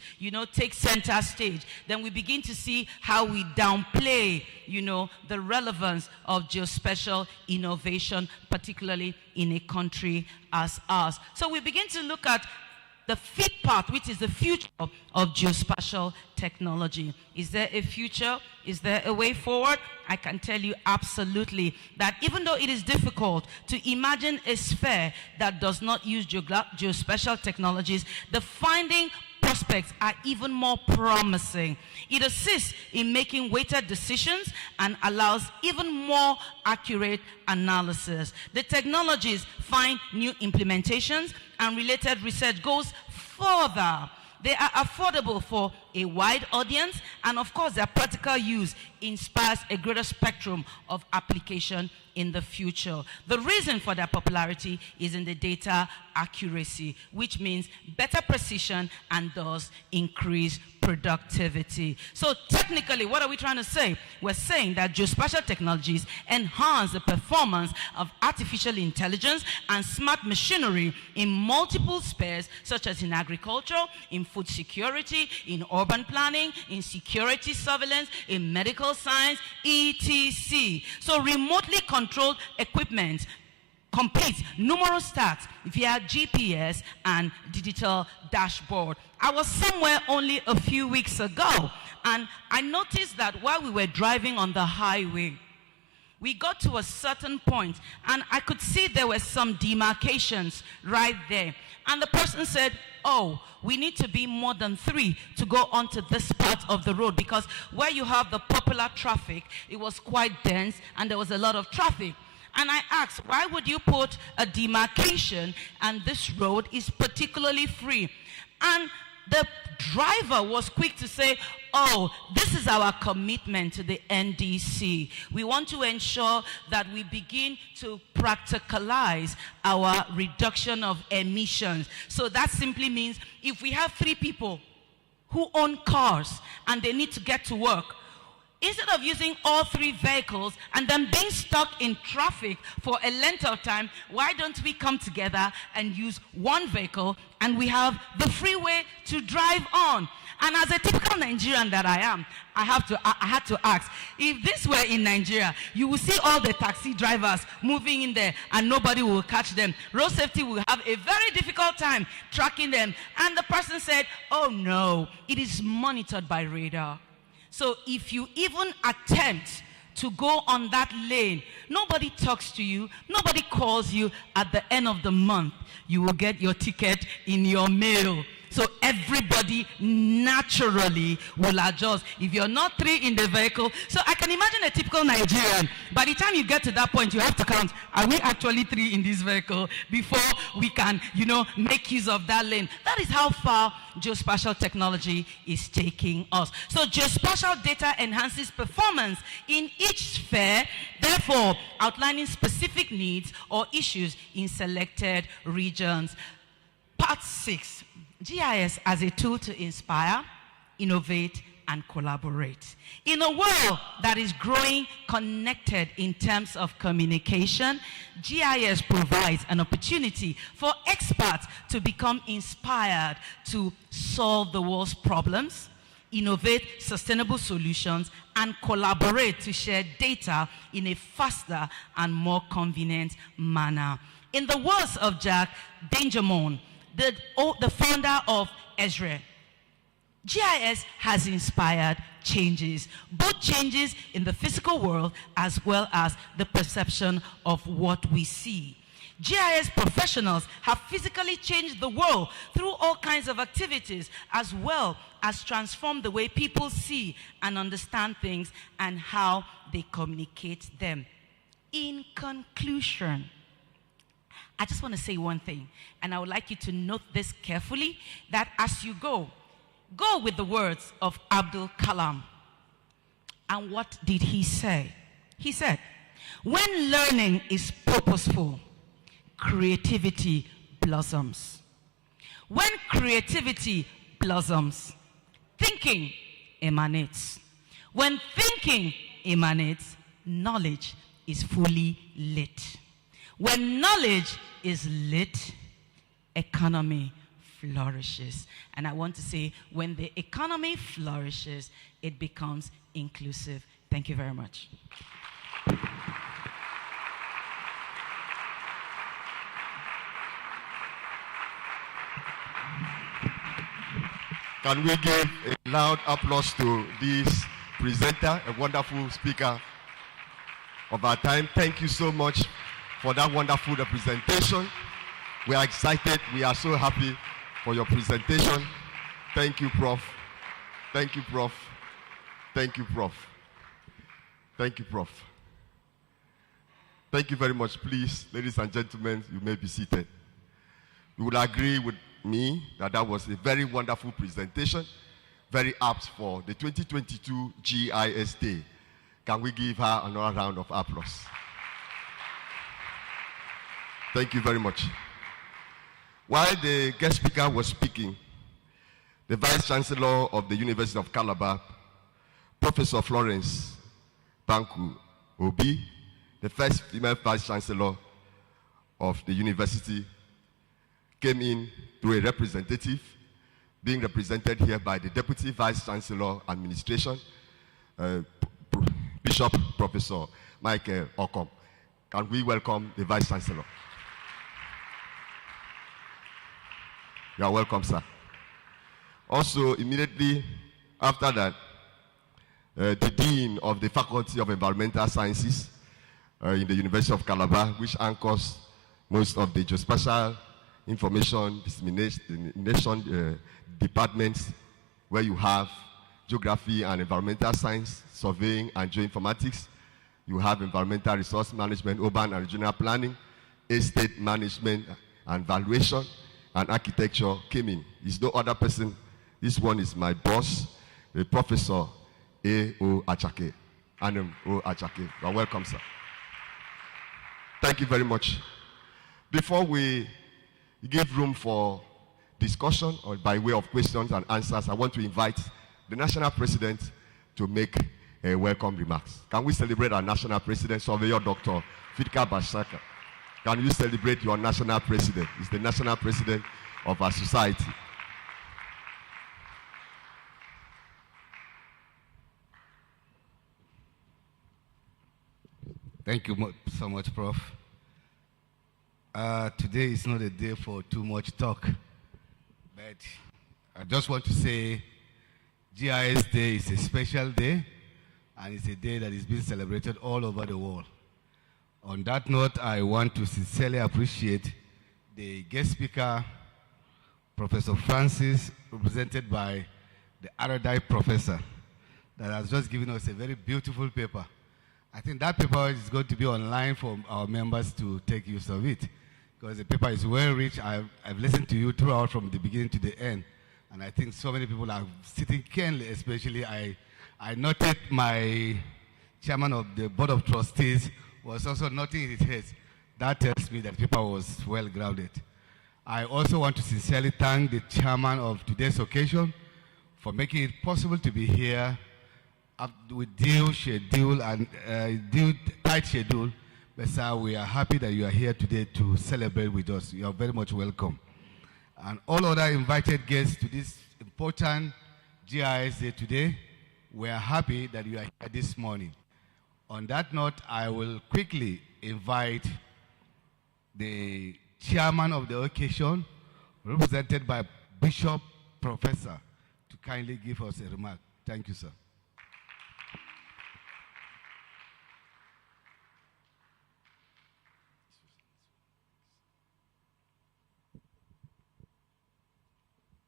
take center stage, then we begin to see how we downplay, the relevance of geospatial innovation, particularly in a country as ours. So we begin to look at the fifth part, which is the future of geospatial technology. Is there a future? Is there a way forward? I can tell you absolutely that even though it is difficult to imagine a sphere that does not use geospatial technologies, the finding prospects are even more promising. It assists in making weighted decisions and allows even more accurate analysis. The technologies find new implementations, and related research goes further. They are affordable for a wide audience, and of course their practical use inspires a greater spectrum of application in the future. The reason for their popularity is in the data accuracy, which means better precision and thus increased productivity. So technically, what are we trying to say? We're saying that geospatial technologies enhance the performance of artificial intelligence and smart machinery in multiple spheres, such as in agriculture, in food security, in urban planning, in security surveillance, in medical science, etc. So remotely controlled equipment completes numerous tasks via GPS and digital dashboard. I was somewhere only a few weeks ago, and I noticed that while we were driving on the highway, we got to a certain point, and I could see there were some demarcations right there. And the person said, oh, we need to be more than 3 to go onto this part of the road, because where you have the popular traffic, it was quite dense and there was a lot of traffic. And I asked, why would you put a demarcation and this road is particularly free? And the driver was quick to say, oh, this is our commitment to the NDC. We want to ensure that we begin to practicalize our reduction of emissions. So that simply means if we have 3 people who own cars and they need to get to work, Instead of using all 3 vehicles and then being stuck in traffic for a length of time, why don't we come together and use 1 vehicle and we have the freeway to drive on? And as a typical Nigerian that I am, I had to ask, if this were in Nigeria, you will see all the taxi drivers moving in there and nobody will catch them. Road safety will have a very difficult time tracking them. And the person said, oh no, it is monitored by radar. So if you even attempt to go on that lane, nobody talks to you, nobody calls you. At the end of the month, you will get your ticket in your mail. So everybody naturally will adjust. If you're not 3 in the vehicle, so I can imagine a typical Nigerian. By the time you get to that point, you have to count, are we actually 3 in this vehicle before we can, make use of that lane? That is how far geospatial technology is taking us. So geospatial data enhances performance in each sphere, therefore outlining specific needs or issues in selected regions. Part 6. GIS as a tool to inspire, innovate, and collaborate. In a world that is growing connected in terms of communication, GIS provides an opportunity for experts to become inspired to solve the world's problems, innovate sustainable solutions, and collaborate to share data in a faster and more convenient manner. In the words of Jack Dangermond, the founder of Ezra, GIS has inspired changes, both changes in the physical world as well as the perception of what we see. GIS professionals have physically changed the world through all kinds of activities, as well as transformed the way people see and understand things and how they communicate them. In conclusion, I just want to say one thing, and I would like you to note this carefully, that as you go with the words of Abdul Kalam. And what did he say? He said, when learning is purposeful, creativity blossoms. When creativity blossoms, thinking emanates. When thinking emanates, knowledge is fully lit. When knowledge is lit, economy flourishes. And I want to say, when the economy flourishes, it becomes inclusive. Thank you very much. Can we give a loud applause to this presenter, a wonderful speaker of our time? Thank you so much for that wonderful representation. We are excited. We are so happy for your presentation. Thank you, Prof. Thank you, Prof. Thank you, Prof. Thank you, Prof. Thank you very much. Please, ladies and gentlemen, you may be seated. You will agree with me that that was a very wonderful presentation, very apt for the 2022 GIS Day. Can we give her another round of applause? Thank you very much. While the guest speaker was speaking, the Vice Chancellor of the University of Calabar, Professor Florence Banku Obi, the first female Vice Chancellor of the university, came in through a representative, being represented here by the Deputy Vice Chancellor Administration, Bishop Professor Michael Okom. Can we welcome the Vice Chancellor? You are welcome, sir. Also, immediately after that, the Dean of the Faculty of Environmental Sciences in the University of Calabar, which anchors most of the geospatial information dissemination departments, where you have geography and environmental science, surveying and geoinformatics. You have environmental resource management, urban and regional planning, estate management and valuation, and architecture came in. There's no other person. This one is my boss, Professor A.O. Achake. Anum O. Achake. You are welcome, sir. Thank you very much. Before we give room for discussion or by way of questions and answers, I want to invite the National President to make welcome remarks. Can we celebrate our national president, Surveyor Dr. Fitka Bashaka? Can you celebrate your national president? He's the national president of our society. Thank you so much, Prof. Today is not a day for too much talk, but I just want to say GIS Day is a special day, and it's a day that is being celebrated all over the world. On that note, I want to sincerely appreciate the guest speaker, Professor Francis, represented by the erudite professor, that has just given us a very beautiful paper. I think that paper is going to be online for our members to take use of it, because the paper is well rich. I've listened to you throughout from the beginning to the end, and I think so many people are sitting keenly, especially I noted my chairman of the Board of Trustees was also nodding his head. That tells me that the paper was well grounded. I also want to sincerely thank the chairman of today's occasion for making it possible to be here with due schedule and tight schedule. But sir, we are happy that you are here today to celebrate with us. You are very much welcome. And all other invited guests to this important GIS Day today, we are happy that you are here this morning. On that note, I will quickly invite the chairman of the occasion, represented by Bishop Professor, to kindly give us a remark. Thank you, sir.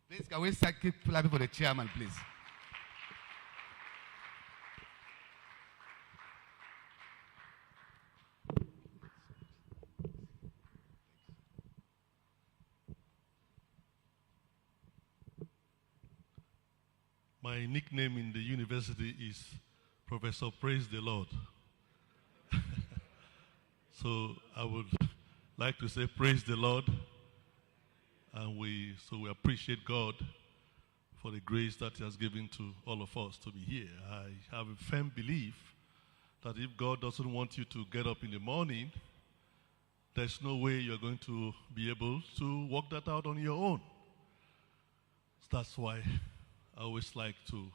Please, can we keep clapping for the chairman, please? My nickname in the university is Professor Praise the Lord. So I would like to say praise the Lord. And we appreciate God for the grace that He has given to all of us to be here. I have a firm belief that if God doesn't want you to get up in the morning, there's no way you're going to be able to work that out on your own. That's why I always like to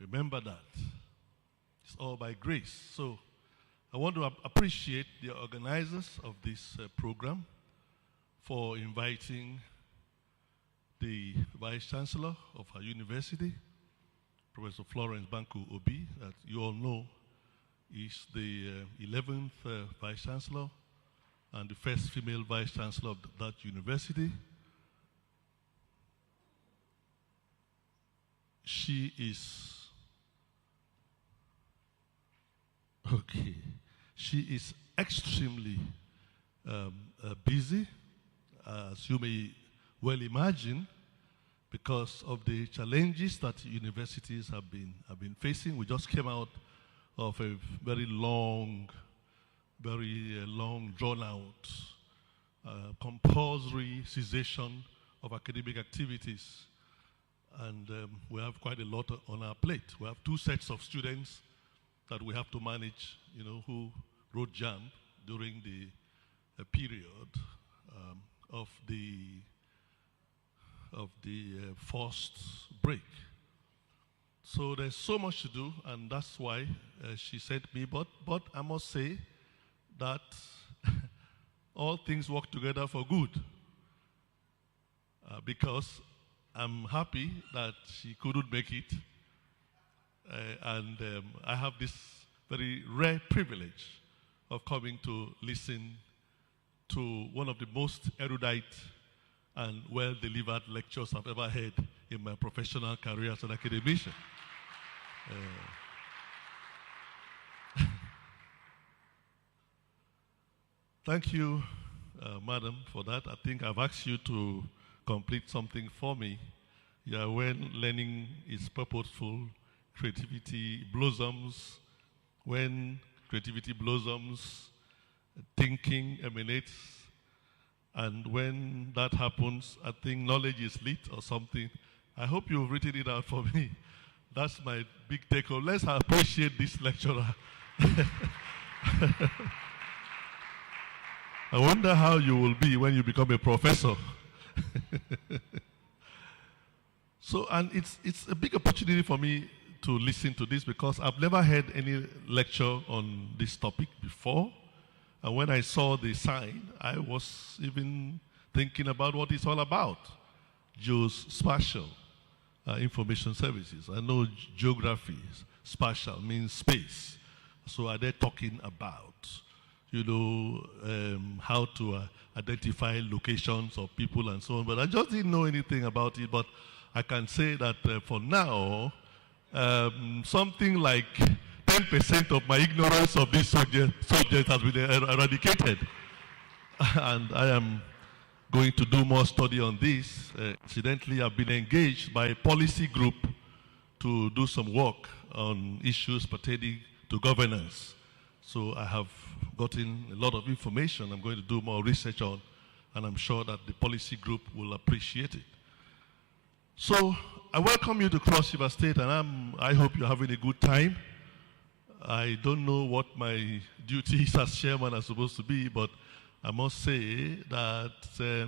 remember that. It's all by grace. So I want to appreciate the organizers of this program for inviting the Vice-Chancellor of our university, Professor Florence Banku Obi, that you all know is the 11th Vice-Chancellor and the first female Vice-Chancellor of that university. She is extremely busy, as you may well imagine, because of the challenges that universities have been facing. We just came out of a very long, drawn-out, compulsory cessation of academic activities. And we have quite a lot on our plate. We have two sets of students that we have to manage, who wrote JAMB during the period of the forced break. So there's so much to do, and that's why she sent me. But I must say that all things work together for good, because I'm happy that she couldn't make it, and I have this very rare privilege of coming to listen to one of the most erudite and well-delivered lectures I've ever heard in my professional career as an academician. Thank you, Madam, for that. I think I've asked you to complete something for me. Yeah, when learning is purposeful, creativity blossoms. When creativity blossoms, thinking emanates. And when that happens, I think knowledge is lit or something. I hope you've written it out for me. That's my big take home. Let's appreciate this lecturer. I wonder how you will be when you become a professor. So, and it's a big opportunity for me to listen to this because I've never heard any lecture on this topic before. And when I saw the sign, I was even thinking about what it's all about. Geospatial information services. I know geography, spatial means space. So are they talking about, how to identify locations of people and so on? But I just didn't know anything about it. But I can say that for now, something like 10% of my ignorance of this subject has been eradicated. And I am going to do more study on this. Incidentally, I've been engaged by a policy group to do some work on issues pertaining to governance. So I have gotten a lot of information I'm going to do more research on, and I'm sure that the policy group will appreciate it. So I welcome you to Cross River State, and I hope you're having a good time. I don't know what my duties as chairman are supposed to be, but I must say that the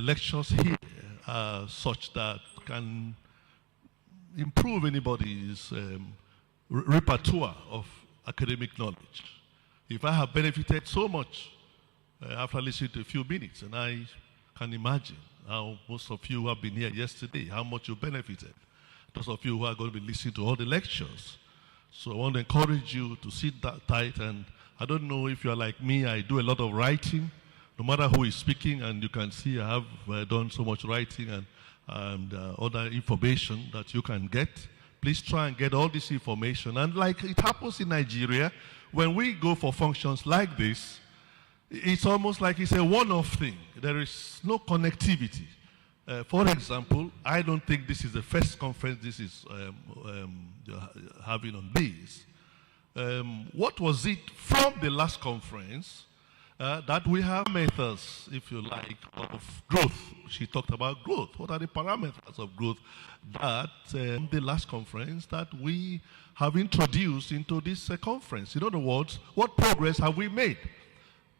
lectures here are such that can improve anybody's repertoire of academic knowledge. If I have benefited so much after listening to a few minutes, and I can imagine how most of you who have been here yesterday, how much you benefited. Those of you who are going to be listening to all the lectures. So I want to encourage you to sit that tight, and I don't know if you're like me, I do a lot of writing, no matter who is speaking, and you can see I have done so much writing and other information that you can get. Please try and get all this information. And like it happens in Nigeria, when we go for functions like this, it's almost like it's a one-off thing. There is no connectivity. For example, I don't think this is the first conference this is having on this. What was it from the last conference that we have methods, if you like, of growth? She talked about growth. What are the parameters of growth that the last conference that we have introduced into this conference? In other words, what progress have we made?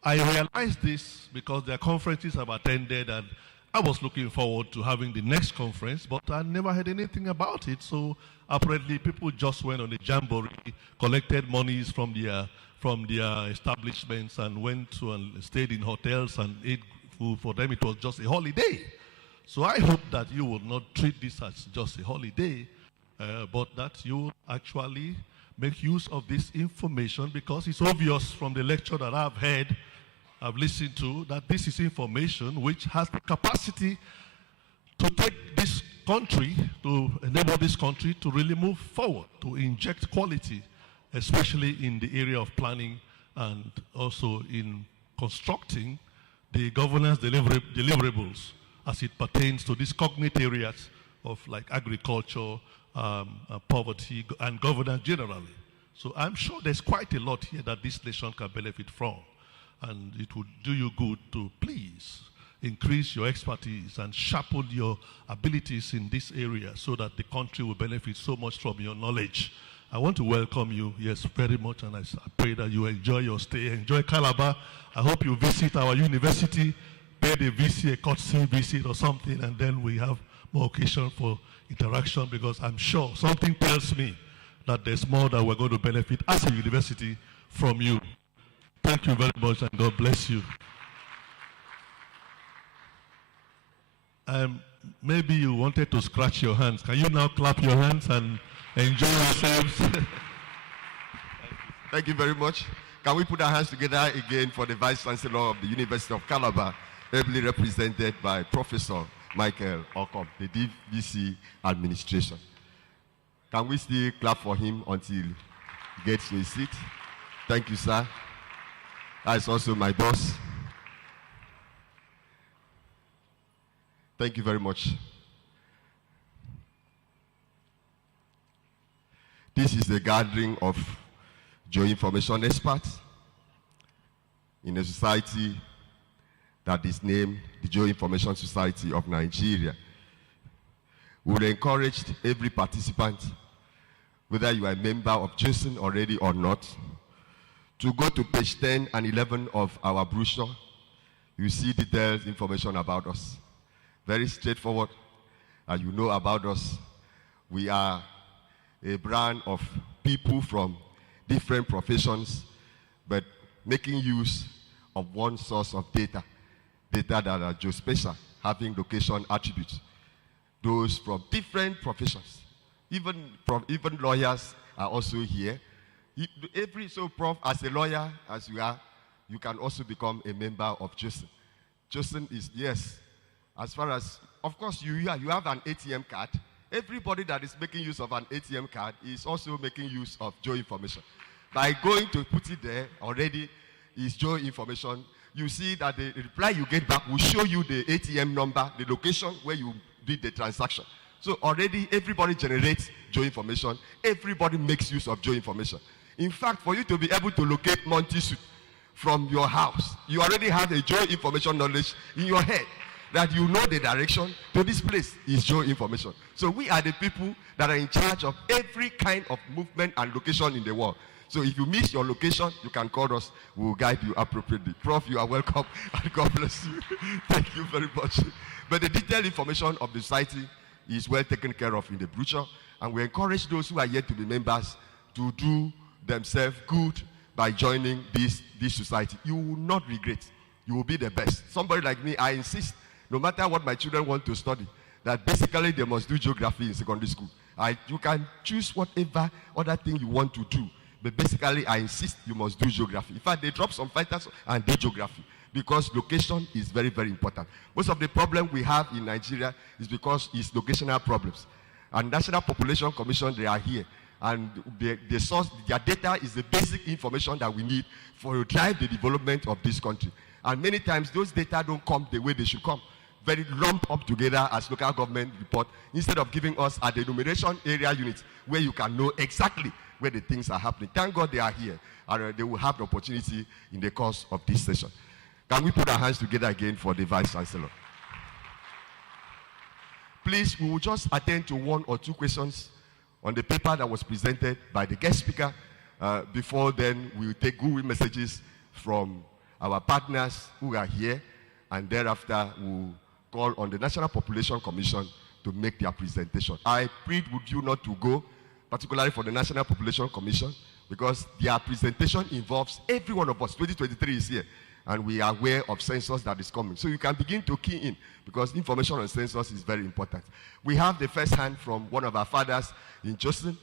I realized this because there are conferences I've attended, and I was looking forward to having the next conference, but I never heard anything about it. So apparently people just went on the jamboree, collected monies from their establishments, and went to and stayed in hotels and ate food. For them, it was just a holiday. So I hope that you will not treat this as just a holiday, but that you will actually make use of this information, because it's obvious from the lecture that I've listened to, that this is information which has the capacity to take this country, to enable this country to really move forward, to inject quality, especially in the area of planning and also in constructing the governance deliverables as it pertains to these cognate areas of like agriculture, poverty, and governance generally. So I'm sure there's quite a lot here that this nation can benefit from. And it would do you good to please increase your expertise and sharpen your abilities in this area so that the country will benefit so much from your knowledge. I want to welcome you, yes, very much, and I pray that you enjoy your stay, enjoy Calabar. I hope you visit our university, pay the VC, a courtesy visit or something, and then we have more occasion for interaction, because I'm sure something tells me that there's more that we're going to benefit as a university from you. Thank you very much, and God bless you. Maybe you wanted to scratch your hands. Can you now clap your hands and enjoy yourselves? Thank you very much. Can we put our hands together again for the Vice Chancellor of the University of Calabar, ably represented by Professor Michael Okom, the DVC administration. Can we still clap for him until he gets to his seat? Thank you, sir. That's also my boss. Thank you very much. This is the gathering of geoinformation experts in a society that is named the Geoinformation Society of Nigeria. We would encourage every participant, whether you are a member of GEOSON already or not, to go to page 10 and 11 of our brochure. You see detailed information about us. Very straightforward, and you know about us. We are a brand of people from different professions, but making use of one source of data that are geospatial, having location attributes. Those from different professions, even lawyers are also here. So, Prof, as a lawyer, as you are, you can also become a member of GEOSON. GEOSON is, yes, as far as, of course, you have an ATM card. Everybody that is making use of an ATM card is also making use of Geoinformation. By going to put it there, already is Geoinformation. You see that the reply you get back will show you the ATM number, the location where you did the transaction. So already everybody generates Geoinformation. Everybody makes use of Geoinformation. In fact, for you to be able to locate Monty Suit from your house, you already have a Geoinformation knowledge in your head that you know the direction to this place is Geoinformation. So we are the people that are in charge of every kind of movement and location in the world. So if you miss your location, you can call us. We will guide you appropriately. Prof, you are welcome, and God bless you. Thank you very much. But the detailed information of the society is well taken care of in the brochure, and we encourage those who are yet to be members to do themselves good by joining this society. You will not regret. You will be the best. Somebody like me, I insist, no matter what my children want to study, that basically they must do geography in secondary school. You can choose whatever other thing you want to do, but basically I insist you must do geography. In fact, they drop some fighters and do geography because location is very, very important. Most of the problem we have in Nigeria is because it's locational problems. And National Population Commission, they are here. And the source, their data is the basic information that we need to drive the development of this country. And many times those data don't come the way they should come. Very lumped up together as local government report, instead of giving us a enumeration area unit where you can know exactly where the things are happening. Thank God they are here, and they will have the opportunity in the course of this session. Can we put our hands together again for the Vice Chancellor? Please, we will just attend to one or two questions on the paper that was presented by the guest speaker. Before then, we will take Google messages from our partners who are here, and thereafter we'll call on the National Population Commission to make their presentation. I plead with you not to go, particularly for the National Population Commission, because their presentation involves every one of us. 2023 is here, and we are aware of census that is coming. So you can begin to key in, because information on census is very important. We have the first hand from one of our fathers in GEOSON,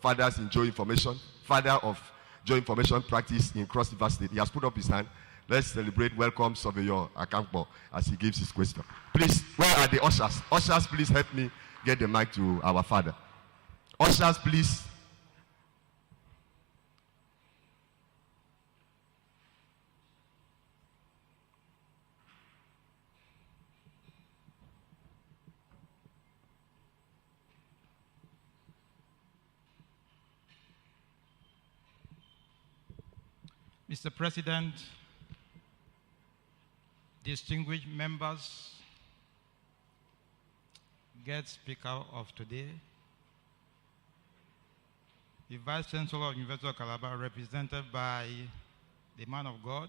fathers in Geoinformation, father of Geoinformation practice in Cross River State. He has put up his hand. Let's celebrate, welcome Surveyor Akankpo as he gives his question. Please, where are the ushers? Ushers, please help me get the mic to our father. Ushers, please. Mr. President, distinguished members, guest speaker of today, the Vice Chancellor of University of Calabar, represented by the man of God.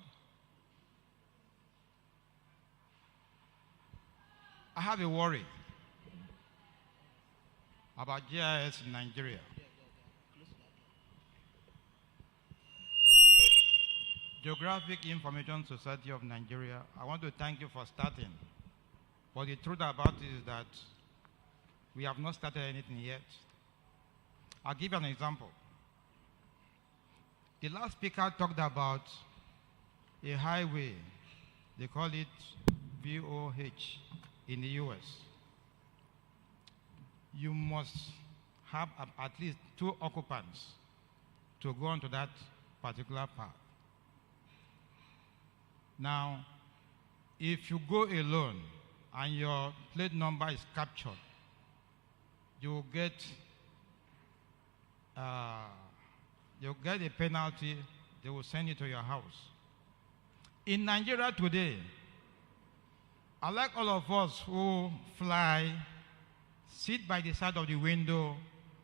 I have a worry about GIS in Nigeria. Geographic Information Society of Nigeria, I want to thank you for starting. But the truth about it is that we have not started anything yet. I'll give you an example. The last speaker talked about a highway, they call it VOH in the US. You must have at least 2 occupants to go onto that particular path. Now, if you go alone and your plate number is captured, you will get a penalty. They will send it to your house. In Nigeria today, unlike all of us who fly sit by the side of the window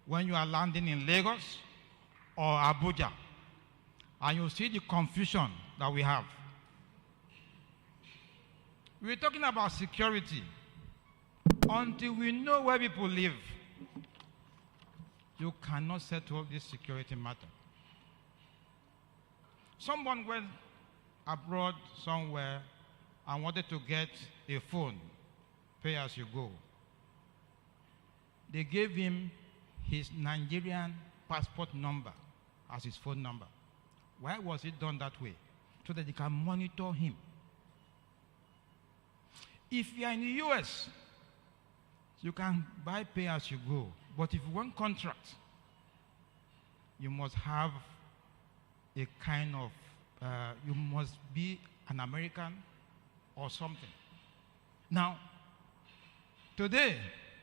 when you are landing in Lagos or Abuja, and you see the confusion that we have. We're talking about security. Until we know where people live, you cannot settle this security matter. Someone went abroad somewhere and wanted to get a phone, pay as you go. They gave him his Nigerian passport number as his phone number. Why was it done that way? So that they can monitor him. If you are in the US, you can buy pay as you go. But if you want contract, you must have a kind of, you must be an American or something. Now, today,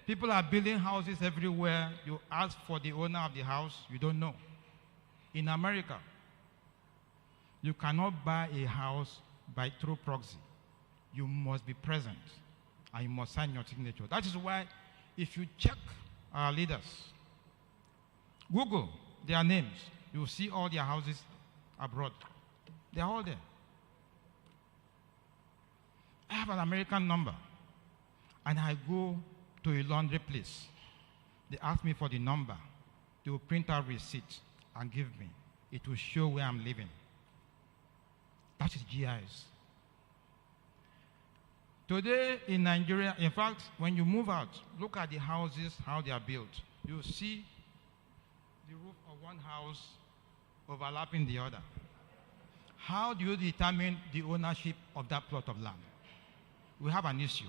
people are building houses everywhere. You ask for the owner of the house, you don't know. In America, you cannot buy a house through proxy. You must be present and you must sign your signature. That is why if you check our leaders, Google their names, you will see all their houses abroad. They are all there. I have an American number and I go to a laundry place. They ask me for the number. They will print out receipt and give me. It will show where I'm living. That is GIS. Today in Nigeria, in fact, when you move out, look at the houses, how they are built. You see the roof of one house overlapping the other. How do you determine the ownership of that plot of land? We have an issue.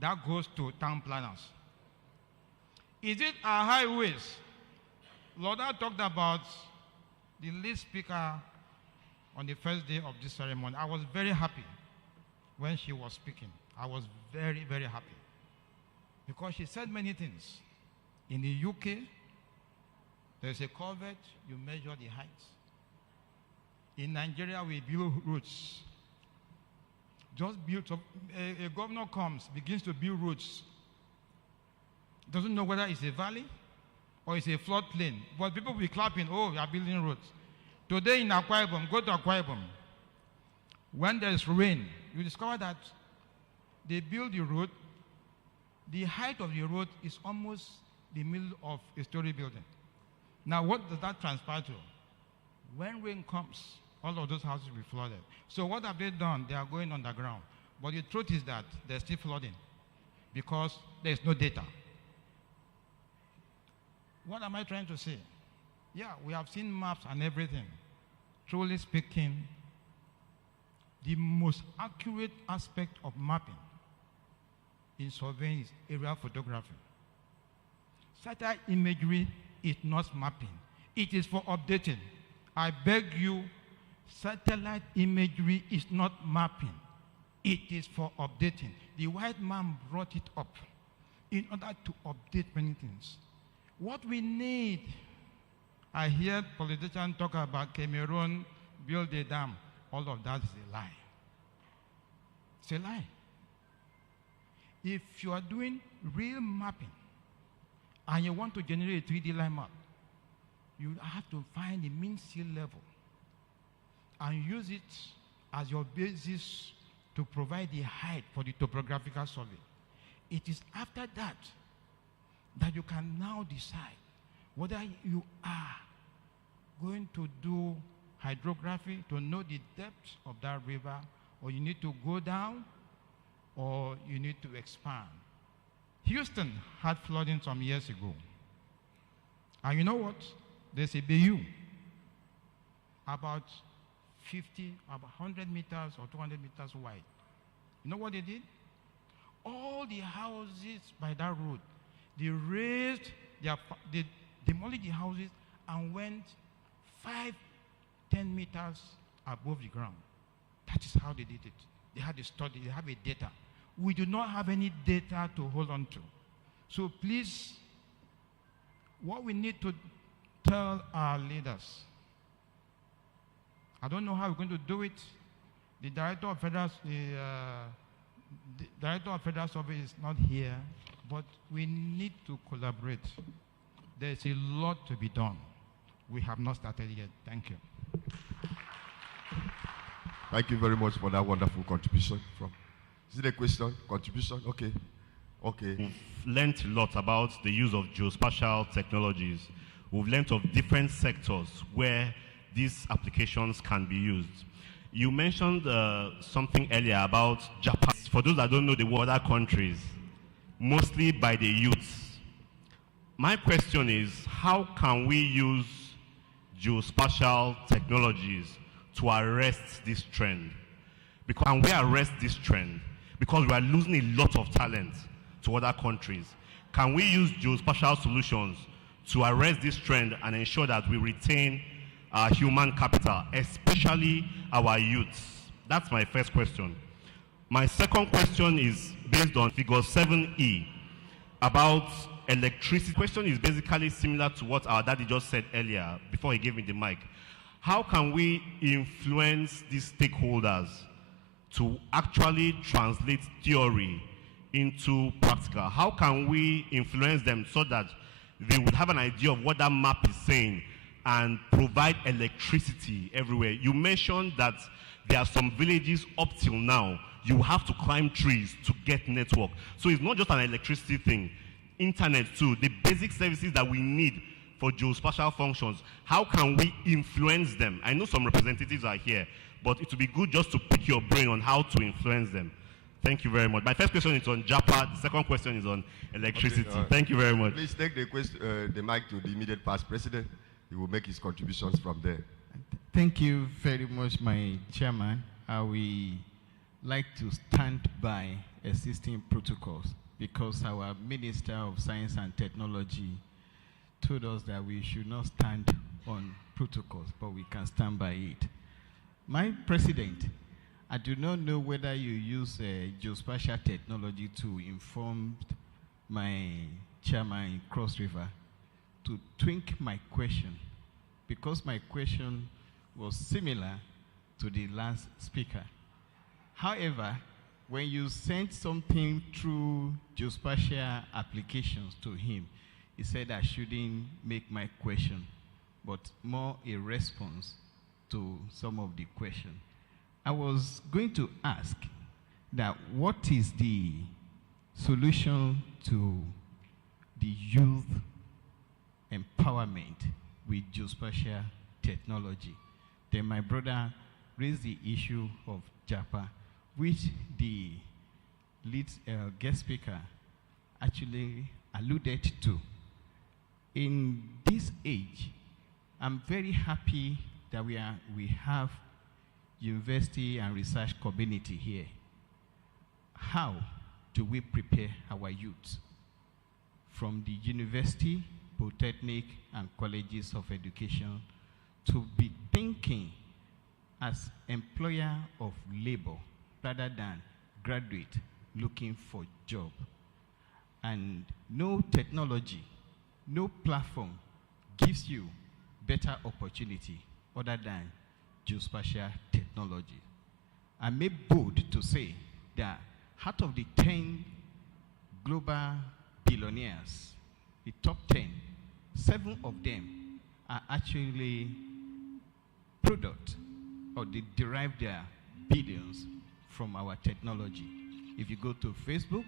That goes to town planners. Is it our highways? Loda talked about the lead speaker on the first day of this ceremony. I was very happy when she was speaking. I was very, very happy. Because she said many things. In the UK, there's a culvert, you measure the height. In Nigeria, we build roads. Just build, a governor comes, begins to build roads. Doesn't know whether it's a valley or it's a floodplain. But people will be clapping, oh, we are building roads. Today in Akwa Ibom, go to Akwa Ibom. When there's rain, you discover that they build the road. The height of the road is almost the middle of a story building. Now, what does that transpire to? When rain comes, all of those houses will be flooded. So what have they done? They are going underground. But the truth is that they're still flooding because there's no data. What am I trying to say? Yeah, we have seen maps and everything. Truly speaking, the most accurate aspect of mapping in surveying is aerial photography. Satellite imagery is not mapping. It is for updating. I beg you, satellite imagery is not mapping. It is for updating. The white man brought it up in order to update many things. What we need, I hear politicians talk about Cameroon, build a dam. All of that is a lie. It's a lie. If you are doing real mapping and you want to generate a 3D line map, you have to find the mean sea level and use it as your basis to provide the height for the topographical survey. It is after that that you can now decide whether you are going to do hydrography to know the depth of that river, or you need to go down, or you need to expand. Houston had flooding some years ago. And you know what? There's a bayou about 100 meters or 200 meters wide. You know what they did? All the houses by that road, they raised, they demolished the houses and went 5-10 meters above the ground. That is how they did it. They had a study, they have a data. We do not have any data to hold on to. So please, what we need to tell our leaders, I don't know how we're going to do it. The Director of Federal Survey is not here. But we need to collaborate. There's a lot to be done. We have not started yet. Thank you. Thank you very much for that wonderful contribution. Is it a question? Contribution? Okay. Okay. We've learned a lot about the use of geospatial technologies. We've learned of different sectors where these applications can be used. You mentioned something earlier about Japan. For those that don't know, the other countries, mostly by the youths. My question is, how can we use geospatial technologies to arrest this trend? Because can we arrest this trend? Because we are losing a lot of talent to other countries. Can we use geospatial solutions to arrest this trend and ensure that we retain our human capital, especially our youths? That's my first question. My second question is based on figure 7E about electricity. The question is basically similar to what our daddy just said earlier before he gave me the mic. How can we influence these stakeholders to actually translate theory into practical? How can we influence them so that they would have an idea of what that map is saying and provide electricity everywhere? You mentioned that there are some villages up till now, you have to climb trees to get network. So it's not just an electricity thing. Internet too, the basic services that we need for geospatial functions, how can we influence them? I know some representatives are here, but it would be good just to pick your brain on how to influence them. Thank you very much. My first question is on JAPA. The second question is on electricity. Okay, thank you very much. Please take the mic to the immediate past president. He will make his contributions from there. Thank you very much, my chairman. I will like to stand by existing protocols because our Minister of Science and Technology told us that we should not stand on protocols, but we can stand by it. My president, I do not know whether you use geospatial technology to inform my chairman in Cross River to tweak my question, because my question was similar to the last speaker. However, when you sent something through geospatial applications to him, he said I shouldn't make my question, but more a response to some of the question. I was going to ask that what is the solution to the youth empowerment with geospatial technology? Then my brother raised the issue of JAPA, which the lead guest speaker actually alluded to. In this age, I'm very happy that we have university and research community here. How do we prepare our youth from the university, polytechnic, and colleges of education to be thinking as employer of labor rather than graduate looking for job? And no technology, no platform gives you better opportunity other than geospatial technology. I may bold to say that out of the 10 global billionaires, the top 10, 7 of them are actually product, or they derive their billions from our technology. If you go to Facebook,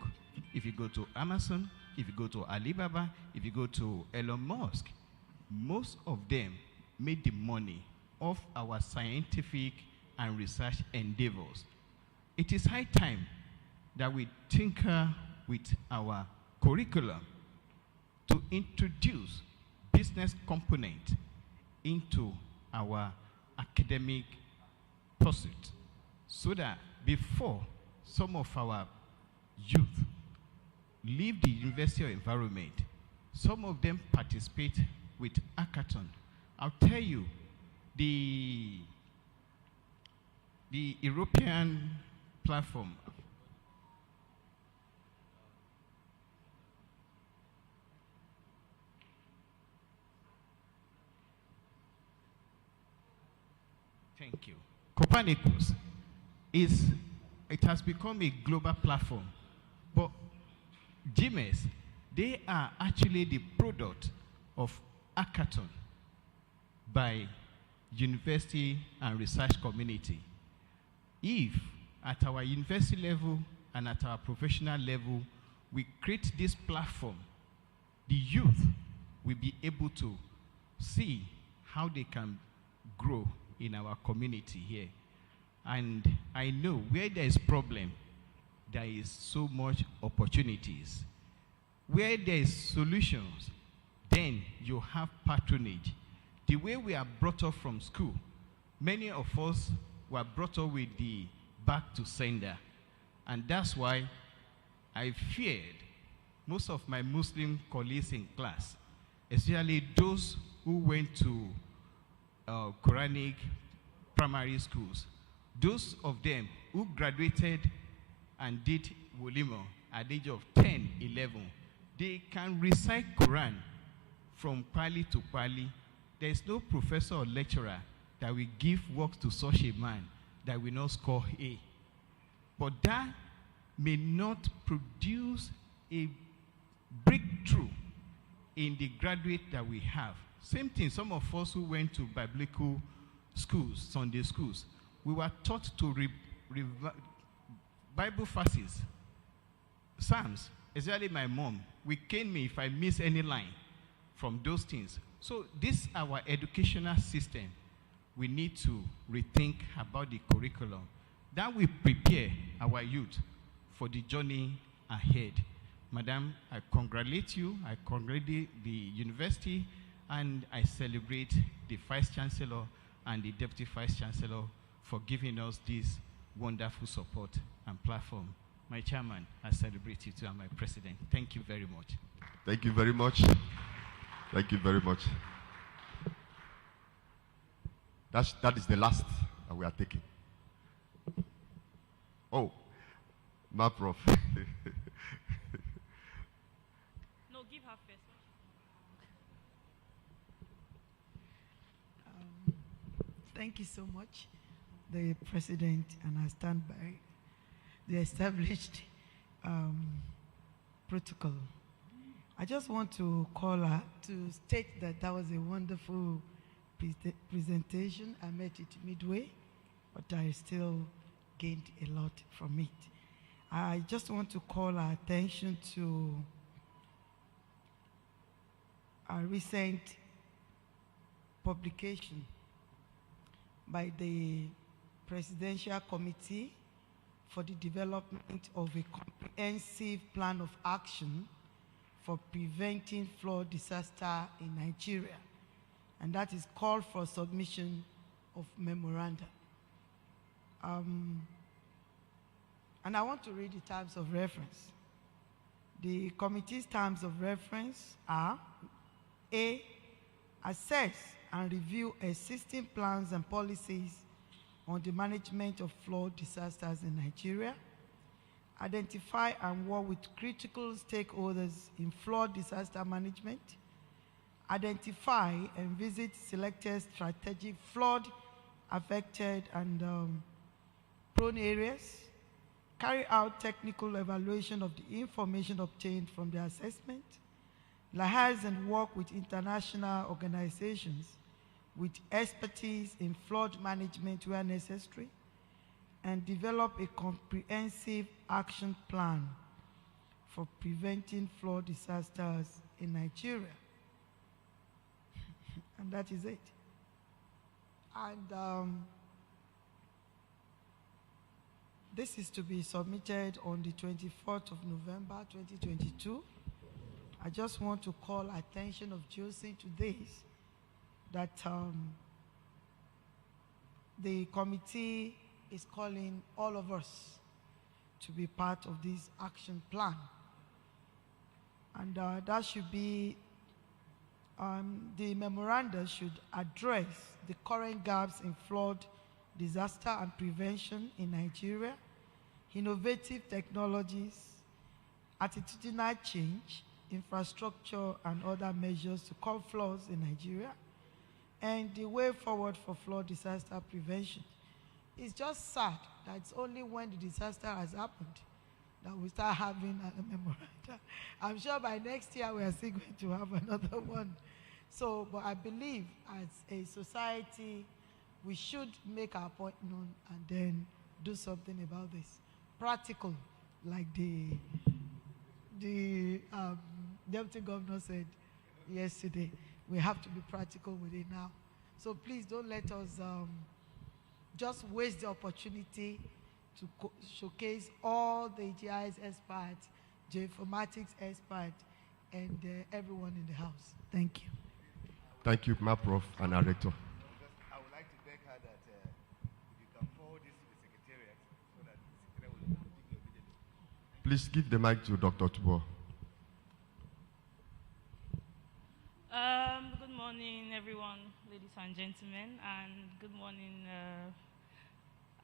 if you go to Amazon, if you go to Alibaba, if you go to Elon Musk, most of them made the money off our scientific and research endeavors. It is high time that we tinker with our curriculum to introduce business component into our academic pursuit, so that before some of our youth leave the university environment, some of them participate with hackathon. I'll tell you, the European platform, thank you, Copernicus, it has become a global platform, but GMS, they are actually the product of hackathon by university and research community. If at our university level and at our professional level, we create this platform, the youth will be able to see how they can grow in our community here. And I know where there is problem, there is so much opportunities. Where there is solutions, then you have patronage. The way we are brought up from school, many of us were brought up with the back to sender. And that's why I feared most of my Muslim colleagues in class, especially those who went to Quranic primary schools, those of them who graduated and did Wolimo at the age of 10, 11, they can recite Quran from Pali to Pali. There is no professor or lecturer that will give work to such a man that will not score A. But that may not produce a breakthrough in the graduate that we have. Same thing, some of us who went to biblical schools, Sunday schools, we were taught to Bible verses, Psalms, especially my mom, will cane me if I miss any line from those things. So this our educational system. We need to rethink about the curriculum. That will prepare our youth for the journey ahead. Madam, I congratulate you, I congratulate the university, and I celebrate the Vice Chancellor and the Deputy Vice Chancellor for giving us this wonderful support and platform. My chairman, I celebrate you too, and my president. Thank you very much. Thank you very much. Thank you very much. That is the last that we are taking. Oh, my prof. No, give her first. Thank you so much, the president, and I stand by the established protocol. I just want to call her to state that that was a wonderful presentation. I met it midway, but I still gained a lot from it. I just want to call our attention to a recent publication by the Presidential Committee for the Development of a Comprehensive Plan of Action for Preventing Flood Disaster in Nigeria. And that is called for submission of memoranda. And I want to read the terms of reference. The committee's terms of reference are: A, assess and review existing plans and policies on the management of flood disasters in Nigeria, identify and work with critical stakeholders in flood disaster management, identify and visit selected strategic flood affected and prone areas, carry out technical evaluation of the information obtained from the assessment, liaise and work with international organizations with expertise in flood management where necessary, and develop a comprehensive action plan for preventing flood disasters in Nigeria. And that is it. And this is to be submitted on the 24th of November, 2022. I just want to call attention of GEOSON to this, that the committee is calling all of us to be part of this action plan. And that should be, the memoranda should address the current gaps in flood disaster and prevention in Nigeria, innovative technologies, attitudinal change, infrastructure, and other measures to curb floods in Nigeria, and the way forward for flood disaster prevention. It's just sad that it's only when the disaster has happened that we start having a memorandum. I'm sure by next year we are still going to have another one. So, but I believe as a society, we should make our point known and then do something about this. Practical, like the Deputy Governor said yesterday, we have to be practical with it now. So please don't let us just waste the opportunity to showcase all the GIS experts, geoinformatics experts, and everyone in the house. Thank you. Thank you, my Prof. and our Rector. I would like to beg her that you can forward this to the Secretariat so that the Secretariat will take it immediately. Please give the mic to Dr. Tubo. Good morning, everyone, ladies and gentlemen, and good morning.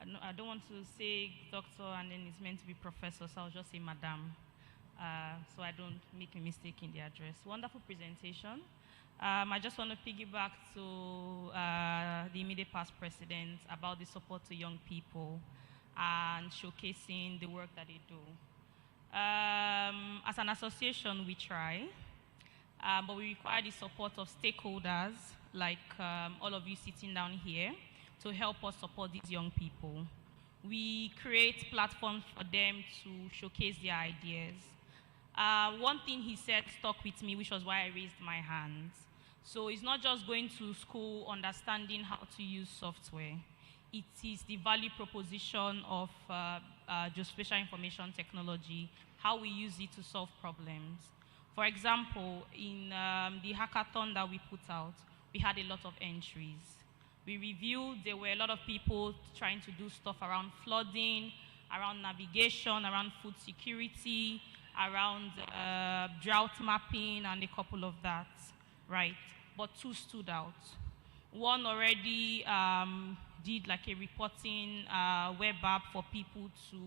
I don't want to say doctor and then it's meant to be professor, so I'll just say madam, so I don't make a mistake in the address. Wonderful presentation. I just want to piggyback to the immediate past president about the support to young people and showcasing the work that they do. As an association, we try. But we require the support of stakeholders like all of you sitting down here to help us support these young people. We create platforms for them to showcase their ideas. One thing he said stuck with me, which was why I raised my hand. So it's not just going to school, understanding how to use software. It is the value proposition of geospatial information technology, how we use it to solve problems. For example, in the hackathon that we put out, we had a lot of entries. We reviewed, there were a lot of people trying to do stuff around flooding, around navigation, around food security, around drought mapping, and a couple of that, right? But two stood out. One already did like a reporting web app for people to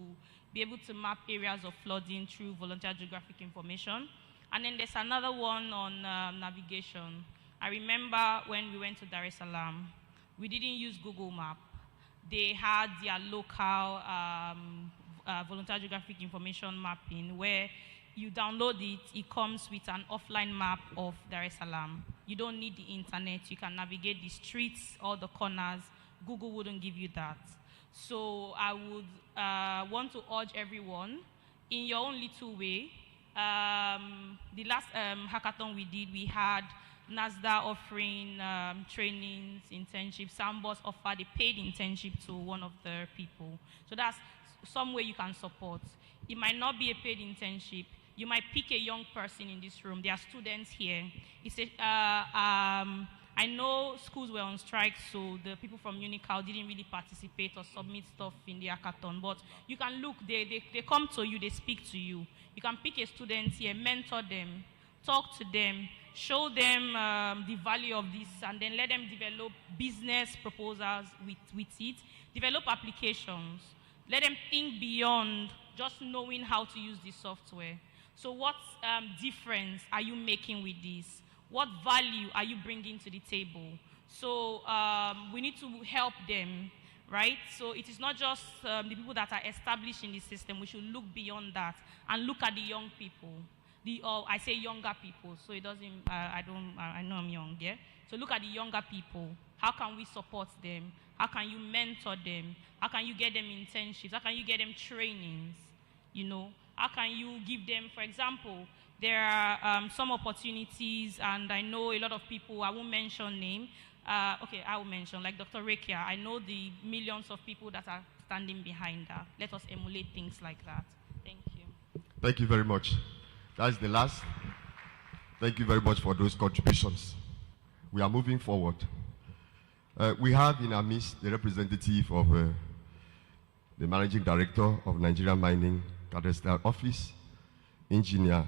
be able to map areas of flooding through volunteer geographic information. And then there's another one on navigation. I remember when we went to Dar es Salaam, we didn't use Google Map. They had their local volunteer geographic information mapping where you download it, it comes with an offline map of Dar es Salaam. You don't need the internet, you can navigate the streets, all the corners. Google wouldn't give you that. So I would want to urge everyone, in your own little way, the last hackathon we did, we had NASDA offering trainings, internships. Sambos offered a paid internship to one of the people. So that's some way you can support. It might not be a paid internship. You might pick a young person in this room. There are students here. I know schools were on strike, so the people from Unical didn't really participate or submit stuff in the hackathon. But you can look, they come to you, they speak to you. You can pick a student here, mentor them, talk to them, show them the value of this, and then let them develop business proposals with it, develop applications, let them think beyond just knowing how to use the software. So what difference are you making with this? What value are you bringing to the table? So we need to help them, right? So it is not just the people that are established in the system. We should look beyond that and look at the young people. I say younger people, so it doesn't, I know I'm young, yeah? So look at the younger people. How can we support them? How can you mentor them? How can you get them internships? How can you get them trainings? You know, how can you give them, for example, there are some opportunities, and I know a lot of people, I won't mention name, okay, I will mention, like Dr. Rekia, I know the millions of people that are standing behind her. Let us emulate things like that. Thank you. Thank you very much. That's the last. Thank you very much for those contributions. We are moving forward. We have in our midst the representative of the Managing Director of Nigerian Mining Cadastral Office, Engineer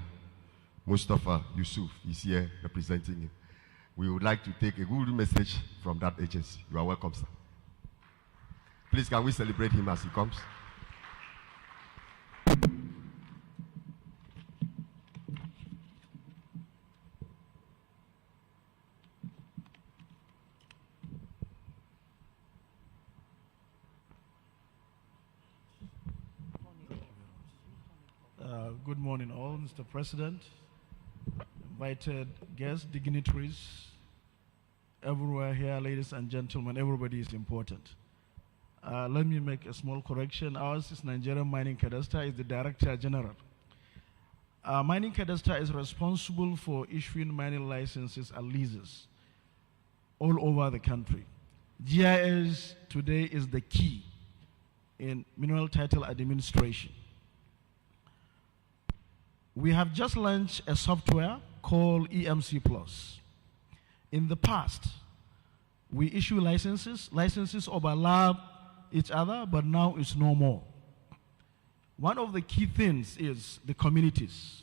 Mustafa Yusuf is here representing him. We would like to take a good message from that agency. You are welcome, sir. Please, can we celebrate him as he comes? Good morning all, Mr. President, invited guests, dignitaries, everywhere here, ladies and gentlemen, everybody is important. Let me make a small correction. Ours is Nigerian Mining Cadastre, is the Director General. Mining Cadastre is responsible for issuing mining licenses and leases all over the country. GIS today is the key in mineral title administration. We have just launched a software called EMC Plus. In the past, we issue licenses overlap each other, but now it's no more. One of the key things is the communities.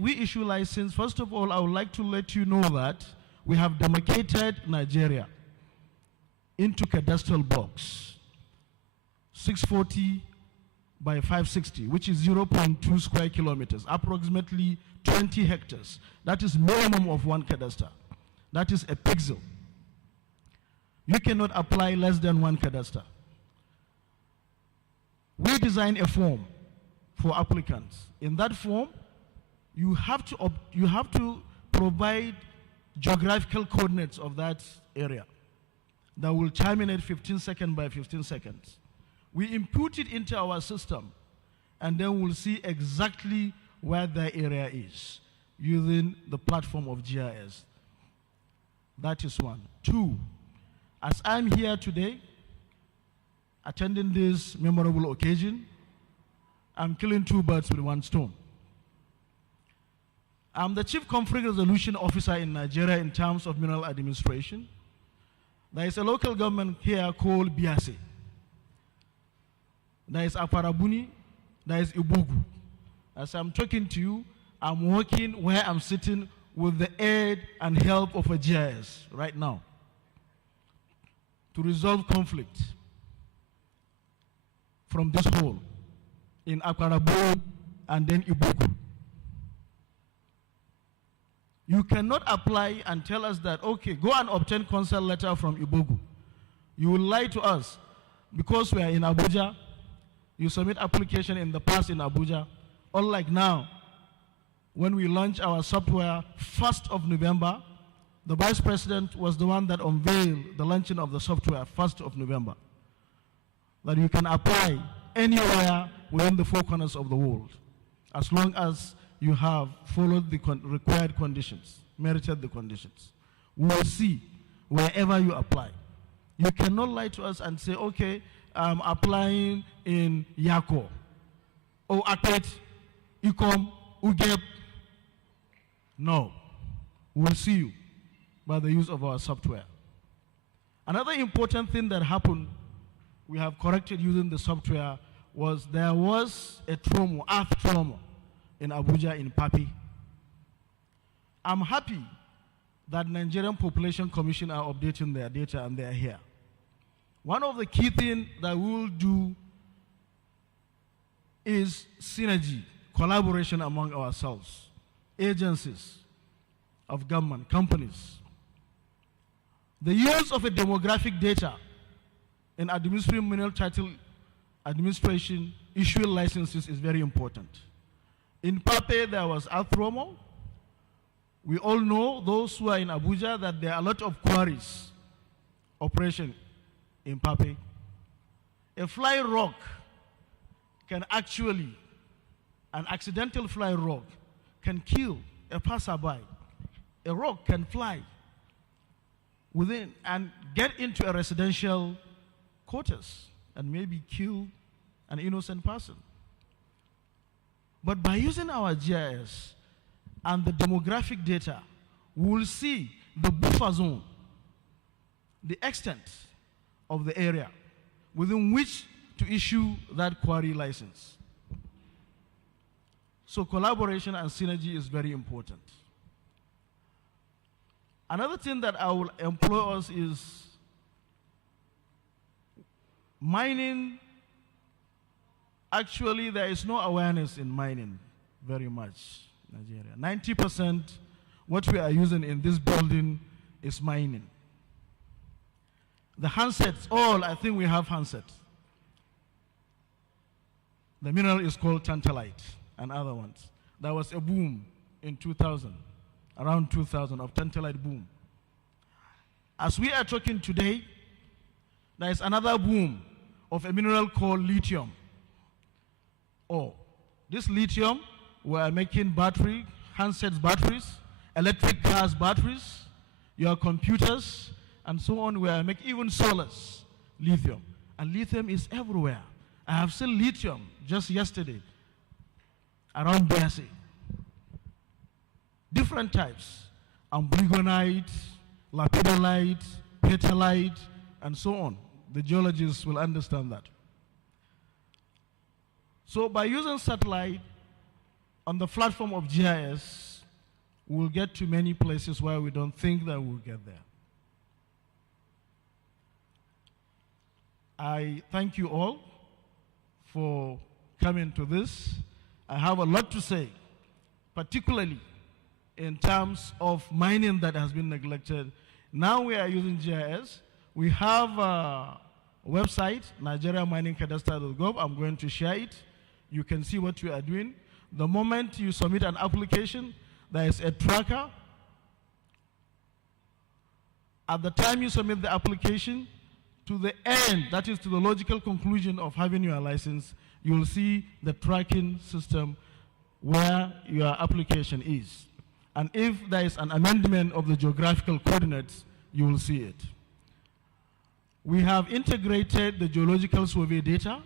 We issue license. First of all, I would like to let you know that we have demarcated Nigeria into cadastral box 640 by 560, which is 0.2 square kilometers, approximately 20 hectares. That is minimum of one cadastre. That is a pixel. You cannot apply less than one cadastre. We design a form for applicants. In that form, you have to provide geographical coordinates of that area that will terminate 15 seconds by 15 seconds. We input it into our system, and then we'll see exactly where the area is using the platform of GIS. That is one. Two, as I'm here today, attending this memorable occasion, I'm killing two birds with one stone. I'm the Chief Conflict Resolution Officer in Nigeria in terms of mineral administration. There is a local government here called Biase. There is Aparabuni, there is Ibugu. As I'm talking to you, I'm working where I'm sitting with the aid and help of a GIS right now to resolve conflict from this hole in Aparabuni and then Ibugu. You cannot apply and tell us that, okay, go and obtain consent letter from Ibugu. You will lie to us because we are in Abuja. You submit application in the past in Abuja. Unlike now, when we launch our software 1st of November, the Vice President was the one that unveiled the launching of the software 1st of November. That you can apply anywhere within the four corners of the world, as long as you have followed the required conditions, merited the conditions. We will see wherever you apply. You cannot lie to us and say, okay, I'm applying in Yako, or Akpet, Ikom, Ugeb. No. We'll see you by the use of our software. Another important thing that happened, we have corrected using the software, was there was a trauma, earth trauma in Abuja, in Papi. I'm happy that Nigerian Population Commission are updating their data and they are here. One of the key things that we will do is synergy, collaboration among ourselves, agencies of government, companies. The use of a demographic data in administering mineral title administration, issuing licenses is very important. In Pape, there was Athromo. We all know, those who are in Abuja, that there are a lot of quarries operation in Pape. A fly rock can actually, an accidental fly rock can kill a passerby. A rock can fly within and get into a residential quarters and maybe kill an innocent person. But by using our GIS and the demographic data, we will see the buffer zone, the extent of the area within which to issue that quarry license. So collaboration and synergy is very important. Another thing that I will employ us is mining. Actually, there is no awareness in mining very much in Nigeria. 90% what we are using in this building is mining. The handsets, all, I think we have handsets. The mineral is called tantalite and other ones. There was a boom in 2000, around 2000, of tantalite boom. As we are talking today, there is another boom of a mineral called lithium. This lithium, we are making battery, handsets batteries, electric cars batteries, your computers, and so on. We are making even solars, lithium. And lithium is everywhere. I have seen lithium just yesterday around Bearsea. Different types, amblygonite, lapidolite, petalite, and so on. The geologists will understand that. So by using satellite on the platform of GIS, we'll get to many places where we don't think that we'll get there. I thank you all for coming to this. I have a lot to say, particularly in terms of mining that has been neglected. Now we are using GIS. We have a website, nigeriaminingcadastre.gov. I'm going to share it. You can see what we are doing. The moment you submit an application, there is a tracker. At the time you submit the application, to the end, that is to the logical conclusion of having your license, you will see the tracking system where your application is. And if there is an amendment of the geographical coordinates, you will see it. We have integrated the geological survey data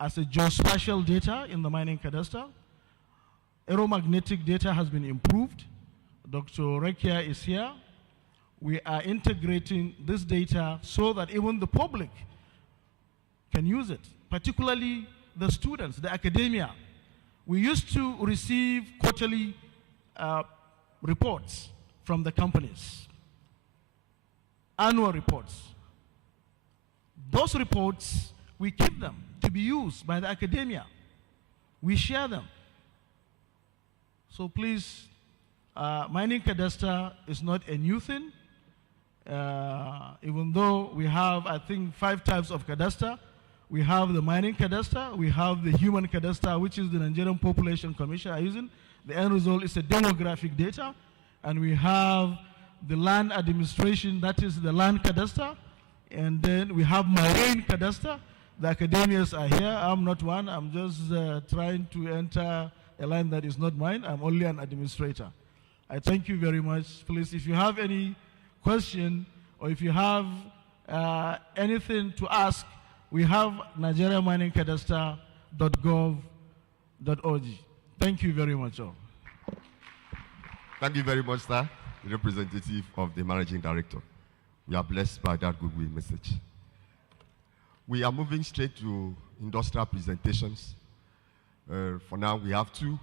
as a geospatial data in the mining cadastre. Aeromagnetic data has been improved. Dr. Rekia is here. We are integrating this data so that even the public can use it, particularly the students, the academia. We used to receive quarterly reports from the companies, annual reports. Those reports, we keep them to be used by the academia. We share them. So please, mining cadastre is not a new thing. Even though we have, I think, 5 types of cadastre. We have the mining cadastre, we have the human cadastre, which is the Nigerian Population Commission are using. The end result is a demographic data. And we have the land administration, that is the land cadastre. And then we have marine cadastre. The academians are here. I'm not one. I'm just trying to enter a line that is not mine. I'm only an administrator. I thank you very much. Please, if you have any question or if you have anything to ask, we have nigeriaminingcadastre.gov.org. Thank you very much, all. Thank you very much, sir, the representative of the managing director. We are blessed by that goodwill message. We are moving straight to industrial presentations. For now, we have 2.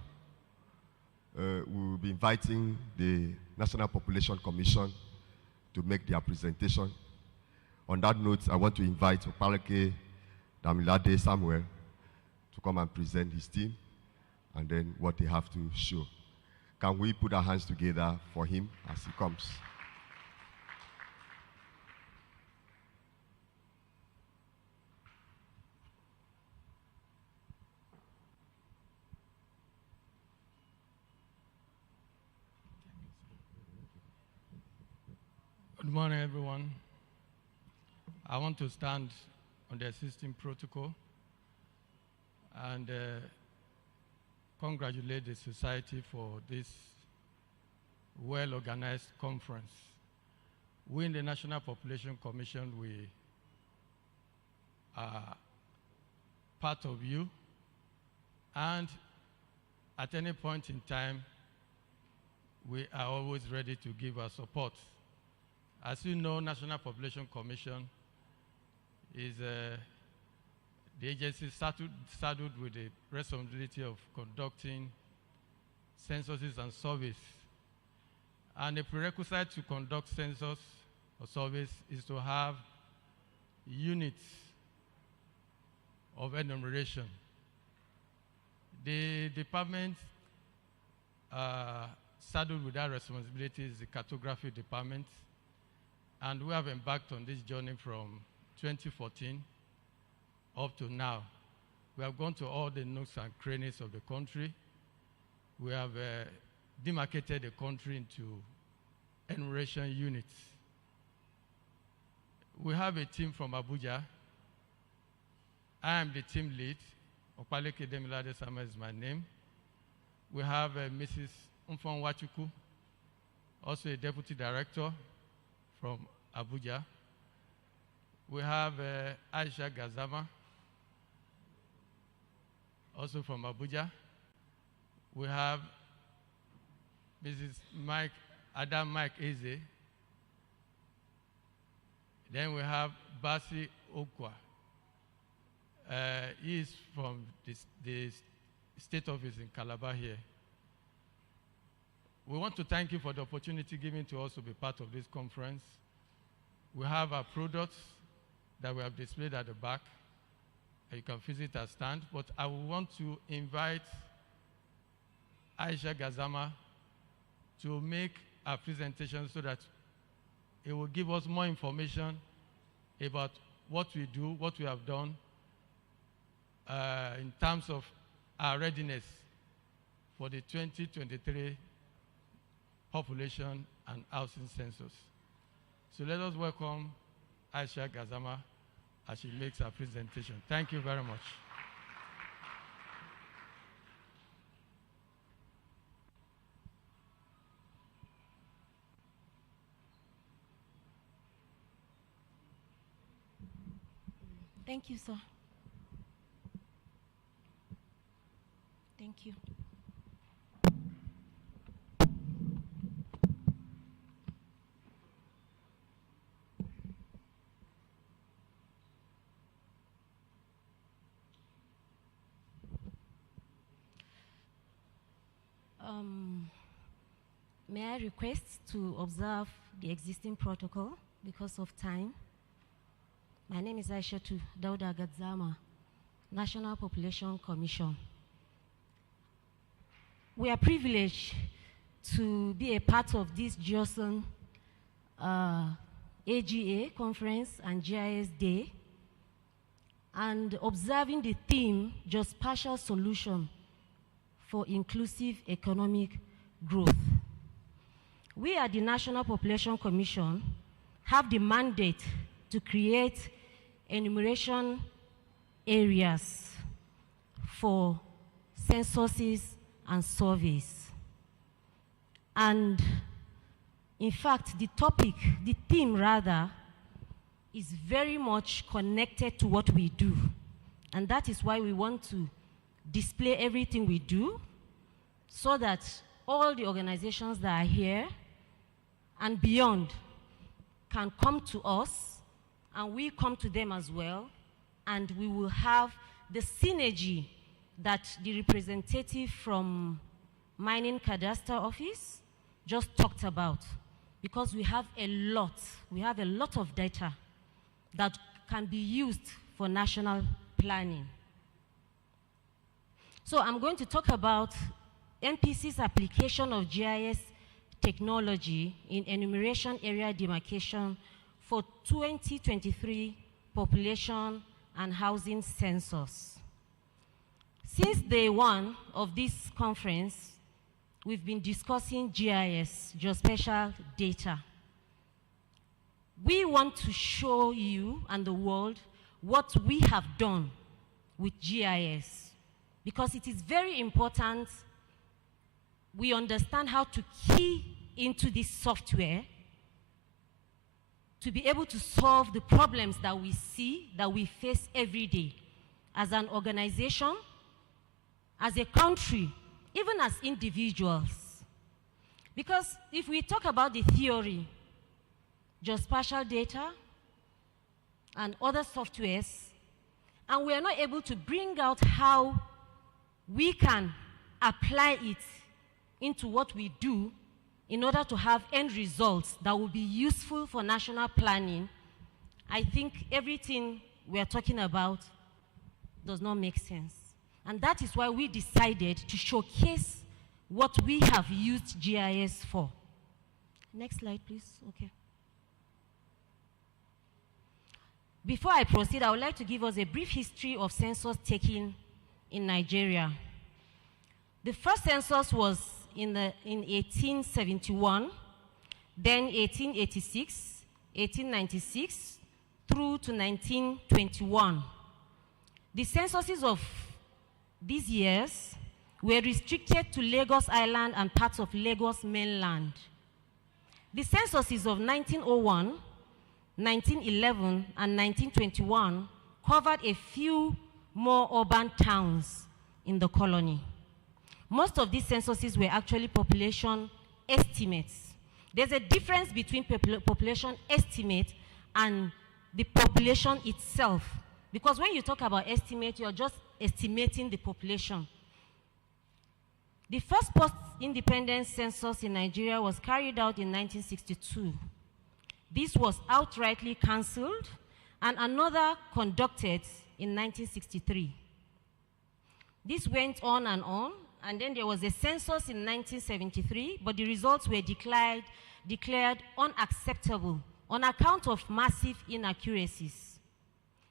We will be inviting the National Population Commission to make their presentation. On that note, I want to invite Opaleke Damilade Samuel to come and present his team and then what they have to show. Can we put our hands together for him as he comes? Good morning, everyone. I want to stand on the existing protocol and congratulate the society for this well-organized conference. We in the National Population Commission, we are part of you, and at any point in time, we are always ready to give our support. As you know, National Population Commission is the agency saddled with the responsibility of conducting censuses and surveys. And the prerequisite to conduct census or surveys is to have units of enumeration. The department saddled with that responsibility is the cartography department. And we have embarked on this journey from 2014 up to now. We have gone to all the nooks and crannies of the country. We have demarcated the country into enumeration units. We have a team from Abuja. I am the team lead. Opaleke Demilade Sama is my name. We have Mrs. Umfon Wachuku, also a deputy director from Abuja. We have Aisha Gazama, also from Abuja. We have Mrs. Adam Mike Eze. Then we have Basi Okwa. He is from the state office in Calabar here. We want to thank you for the opportunity given to us to be part of this conference. We have our products that we have displayed at the back. You can visit our stand, but I want to invite Aisha Gazama to make a presentation so that it will give us more information about what we do, what we have done in terms of our readiness for the 2023 population and housing census. So let us welcome Aisha Gazama as she makes her presentation. Thank you very much. Thank you, sir. Thank you. May I request to observe the existing protocol because of time? My name is Aisha Dauda Gadzama, National Population Commission. We are privileged to be a part of this GEOSON AGA conference and GIS Day, and observing the theme, Geospatial Solution for Inclusive Economic Growth. We at the National Population Commission have the mandate to create enumeration areas for censuses and surveys. And in fact, the theme rather, is very much connected to what we do. And that is why we want to display everything we do so that all the organizations that are here and beyond can come to us, and we come to them as well, and we will have the synergy that the representative from Mining Cadastre Office just talked about, because we have a lot of data that can be used for national planning. So I'm going to talk about NPC's application of GIS technology in enumeration area demarcation for 2023 population and housing census. Since day one of this conference, we've been discussing GIS, geospatial data. We want to show you and the world what we have done with GIS, because it is very important we understand how to key into this software to be able to solve the problems that we see, that we face every day as an organization, as a country, even as individuals. Because if we talk about the theory, geospatial data and other softwares, and we are not able to bring out how we can apply it into what we do in order to have end results that will be useful for national planning, I think everything we are talking about does not make sense. And that is why we decided to showcase what we have used GIS for. Next slide, please. Okay. Before I proceed, I would like to give us a brief history of census taking in Nigeria. The first census was in 1871, then 1886, 1896, through to 1921. The censuses of these years were restricted to Lagos Island and parts of Lagos mainland. The censuses of 1901, 1911, and 1921 covered a few more urban towns in the colony. Most of these censuses were actually population estimates. There's a difference between population estimate and the population itself. Because when you talk about estimate, you're just estimating the population. The first post-independence census in Nigeria was carried out in 1962. This was outrightly cancelled, and another conducted in 1963. This went on, and then there was a census in 1973, but the results were declared unacceptable on account of massive inaccuracies.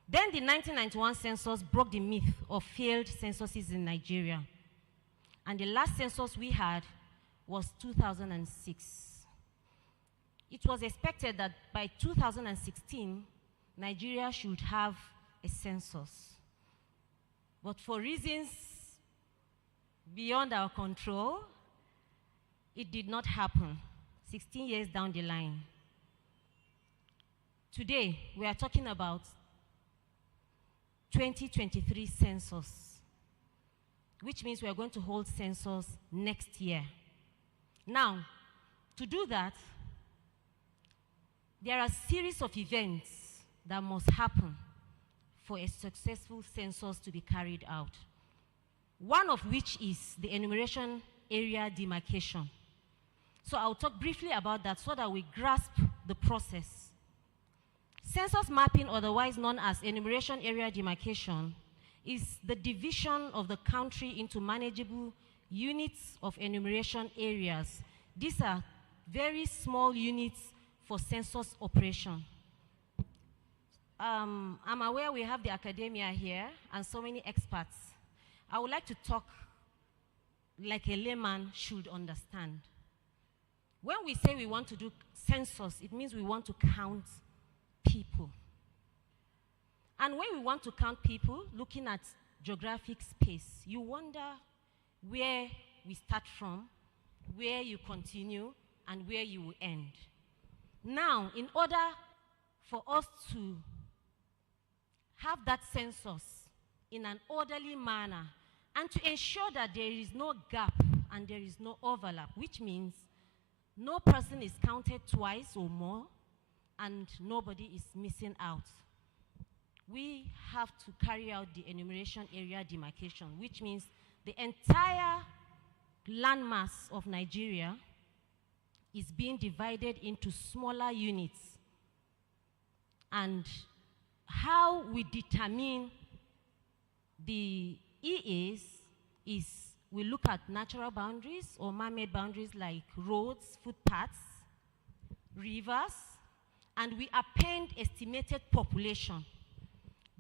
Then the 1991 census broke the myth of failed censuses in Nigeria. And the last census we had was 2006. It was expected that by 2016, Nigeria should have a census. But for reasons beyond our control, it did not happen 16 years down the line. Today, we are talking about 2023 census, which means we are going to hold census next year. Now, to do that, there are a series of events that must happen for a successful census to be carried out. One of which is the enumeration area demarcation. So I'll talk briefly about that so that we grasp the process. Census mapping, otherwise known as enumeration area demarcation, is the division of the country into manageable units of enumeration areas. These are very small units for census operation. I'm aware we have the academia here and so many experts. I would like to talk like a layman should understand. When we say we want to do census, it means we want to count people. And when we want to count people, looking at geographic space, you wonder where we start from, where you continue, and where you will end. Now, in order for us to have that census in an orderly manner and to ensure that there is no gap and there is no overlap, which means no person is counted twice or more and nobody is missing out, we have to carry out the enumeration area demarcation, which means the entire landmass of Nigeria is being divided into smaller units. And how we determine the EAs is we look at natural boundaries or man-made boundaries like roads, footpaths, rivers, and we append estimated population.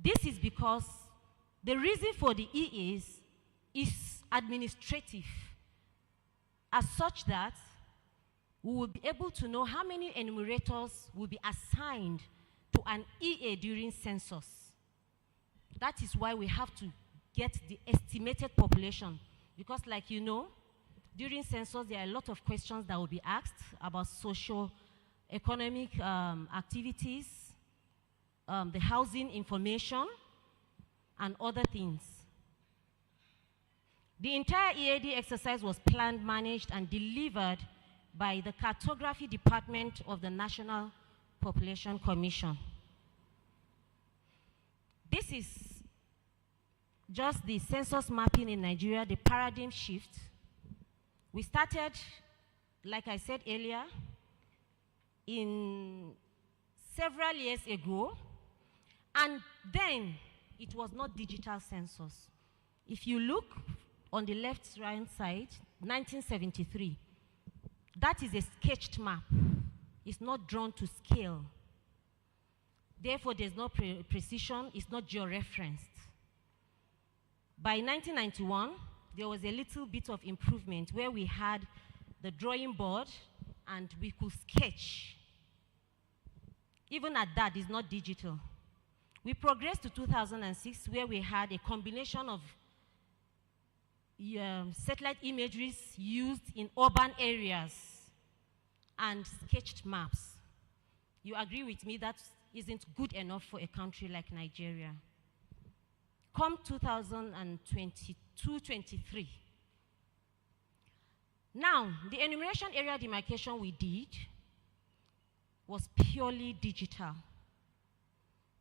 This is because the reason for the EAs is administrative, as such that we will be able to know how many enumerators will be assigned to an EA during census. That is why we have to get the estimated population, because like you know, during census there are a lot of questions that will be asked about socio-economic activities, the housing information, and other things. The entire EAD exercise was planned, managed, and delivered by the Cartography Department of the National Population Commission. This is just the census mapping in Nigeria, the paradigm shift. We started, like I said earlier, in several years ago, and then it was not digital census. If you look on the left-hand side, 1973, that is a sketched map. It's not drawn to scale. Therefore, there's no precision, it's not georeferenced. By 1991, there was a little bit of improvement where we had the drawing board and we could sketch. Even at that, it's not digital. We progressed to 2006 where we had a combination of satellite imageries used in urban areas and sketched maps. You agree with me that isn't good enough for a country like Nigeria. Come 2022-23. Now, the enumeration area demarcation we did was purely digital,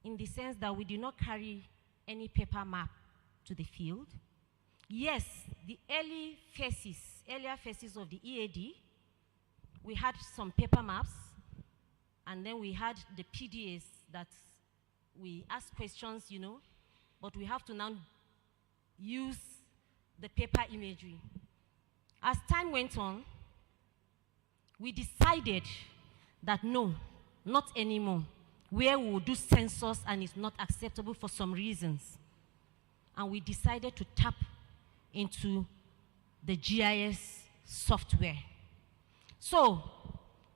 in the sense that we did not carry any paper map to the field. Yes, the earlier phases of the EAD, we had some paper maps, and then we had the PDAs that we asked questions, you know, but we have to now use the paper imagery. As time went on, we decided that no, not anymore, where we will do census and it's not acceptable for some reasons. And we decided to tap into the GIS software. So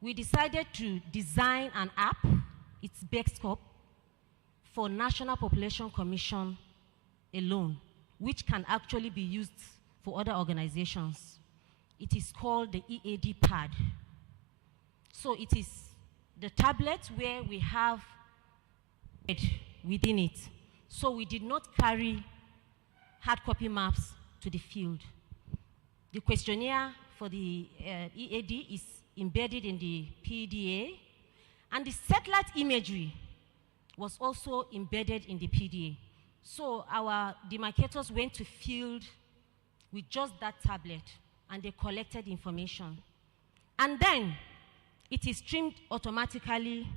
we decided to design an app, it's Bexcorp, for National Population Commission alone, which can actually be used for other organizations. It is called the EAD pad. So it is the tablet where we have it within it. So we did not carry hard copy maps to the field. The questionnaire for the EAD is embedded in the PDA, and the satellite imagery was also embedded in the PDA. So our demarcators went to field with just that tablet, and they collected information. And then it is streamed automatically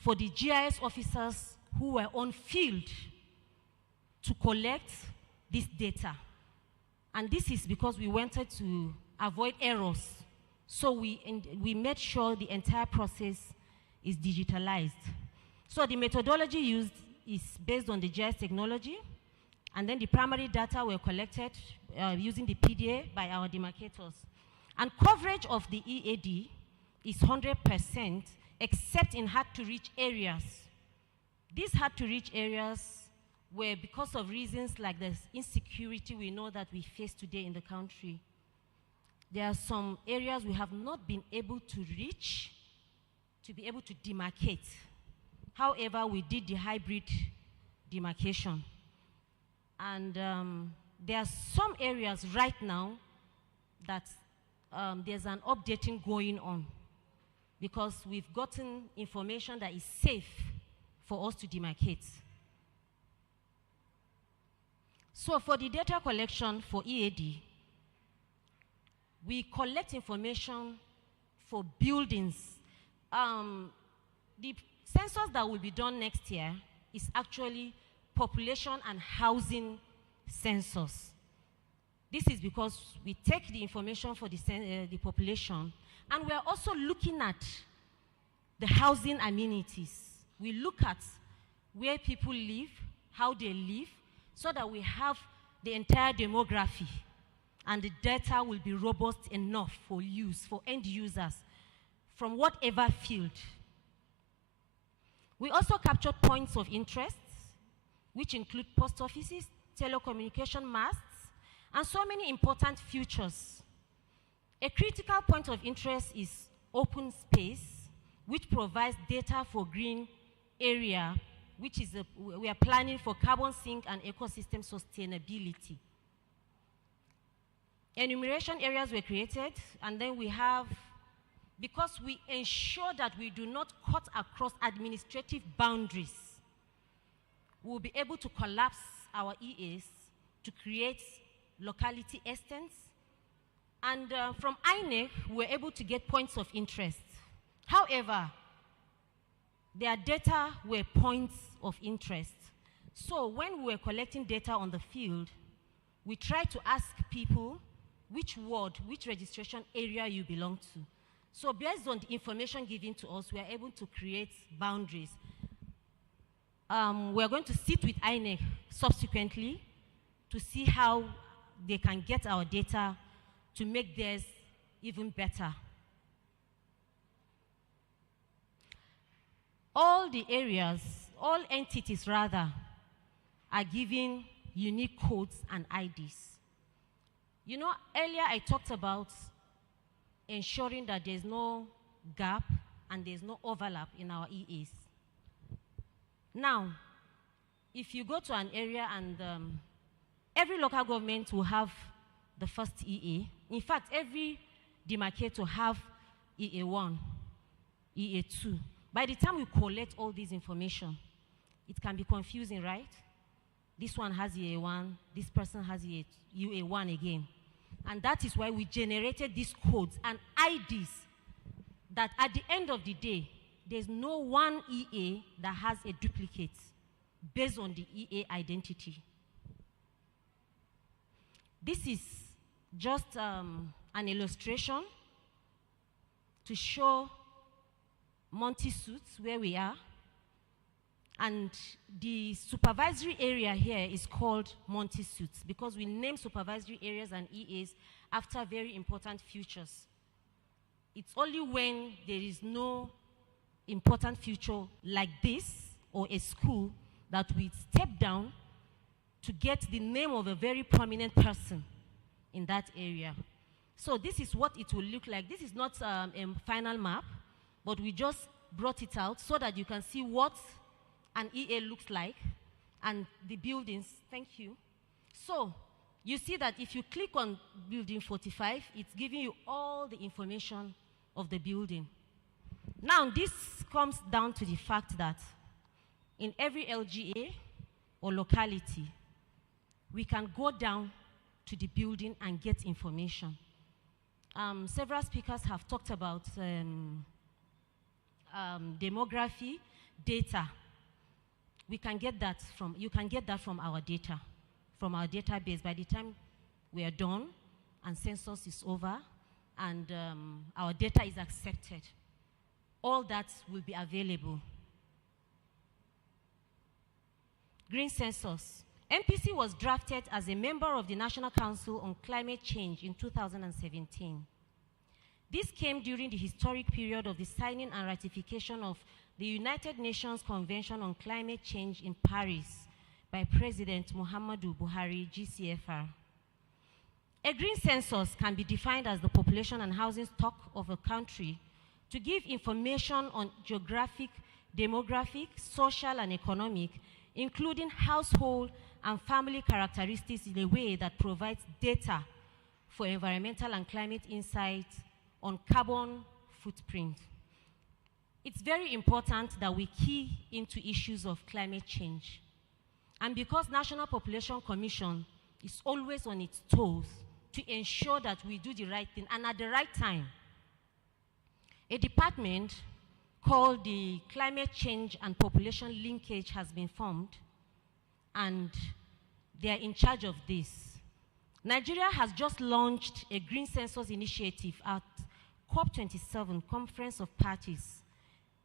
for the GIS officers who were on field to collect this data. And this is because we wanted to avoid errors. So we made sure the entire process is digitalized. So the methodology used is based on the GIS technology, and then the primary data were collected using the PDA by our demarcators. And coverage of the EAD is 100%, except in hard-to-reach areas. These hard-to-reach areas were because of reasons like the insecurity we know that we face today in the country. There are some areas we have not been able to reach to be able to demarcate. However, we did the hybrid demarcation. And there are some areas right now that there's an updating going on because we've gotten information that is safe for us to demarcate. So for the data collection for EAD, we collect information for buildings. The census that will be done next year is actually population and housing census. This is because we take the information for the population, and we're also looking at the housing amenities. We look at where people live, how they live, so that we have the entire demography, and the data will be robust enough for use, for end users, from whatever field. We also captured points of interest, which include post offices, telecommunication masts, and so many important features. A critical point of interest is open space, which provides data for green area, which is we are planning for carbon sink and ecosystem sustainability. Enumeration areas were created, and then we have, because we ensure that we do not cut across administrative boundaries, we'll be able to collapse our EAs to create locality extents. And from INEC, we're able to get points of interest. However, their data were points of interest. So when we were collecting data on the field, we tried to ask people which ward, which registration area you belong to. So based on the information given to us, we are able to create boundaries. We're going to sit with INEC subsequently to see how they can get our data to make theirs even better. All the areas, all entities rather, are given unique codes and IDs. You know, earlier I talked about ensuring that there's no gap and there's no overlap in our EAs. Now, if you go to an area and every local government will have the first EA. In fact, every demarcator have EA1, EA2. By the time we collect all this information, it can be confusing, right? This one has EA1, this person has UA1 again. And that is why we generated these codes and IDs that at the end of the day, there's no one EA that has a duplicate based on the EA identity. This is just an illustration to show Monty Suits where we are. And the supervisory area here is called Monty Suits because we name supervisory areas and EAs after very important features. It's only when there is no important feature like this or a school that we step down to get the name of a very prominent person in that area. So this is what it will look like. This is not a final map, but we just brought it out so that you can see what an EA looks like and the buildings. Thank you. So you see that if you click on building 45, it's giving you all the information of the building. Now this comes down to the fact that in every LGA or locality, we can go down to the building and get information. Several speakers have talked about demography data. We can get that from, you can get that from our data, from our database. By the time we are done and census is over and our data is accepted, all that will be available. Green Census. MPC was drafted as a member of the National Council on Climate Change in 2017. This came during the historic period of the signing and ratification of the United Nations Convention on Climate Change in Paris by President Muhammadu Buhari, GCFR. A green census can be defined as the population and housing stock of a country to give information on geographic, demographic, social, and economic, including household and family characteristics in a way that provides data for environmental and climate insights on carbon footprint. It's very important that we key into issues of climate change. And because National Population Commission is always on its toes to ensure that we do the right thing and at the right time, a department called the Climate Change and Population Linkage has been formed, and they are in charge of this. Nigeria has just launched a Green Census initiative at COP27, Conference of Parties,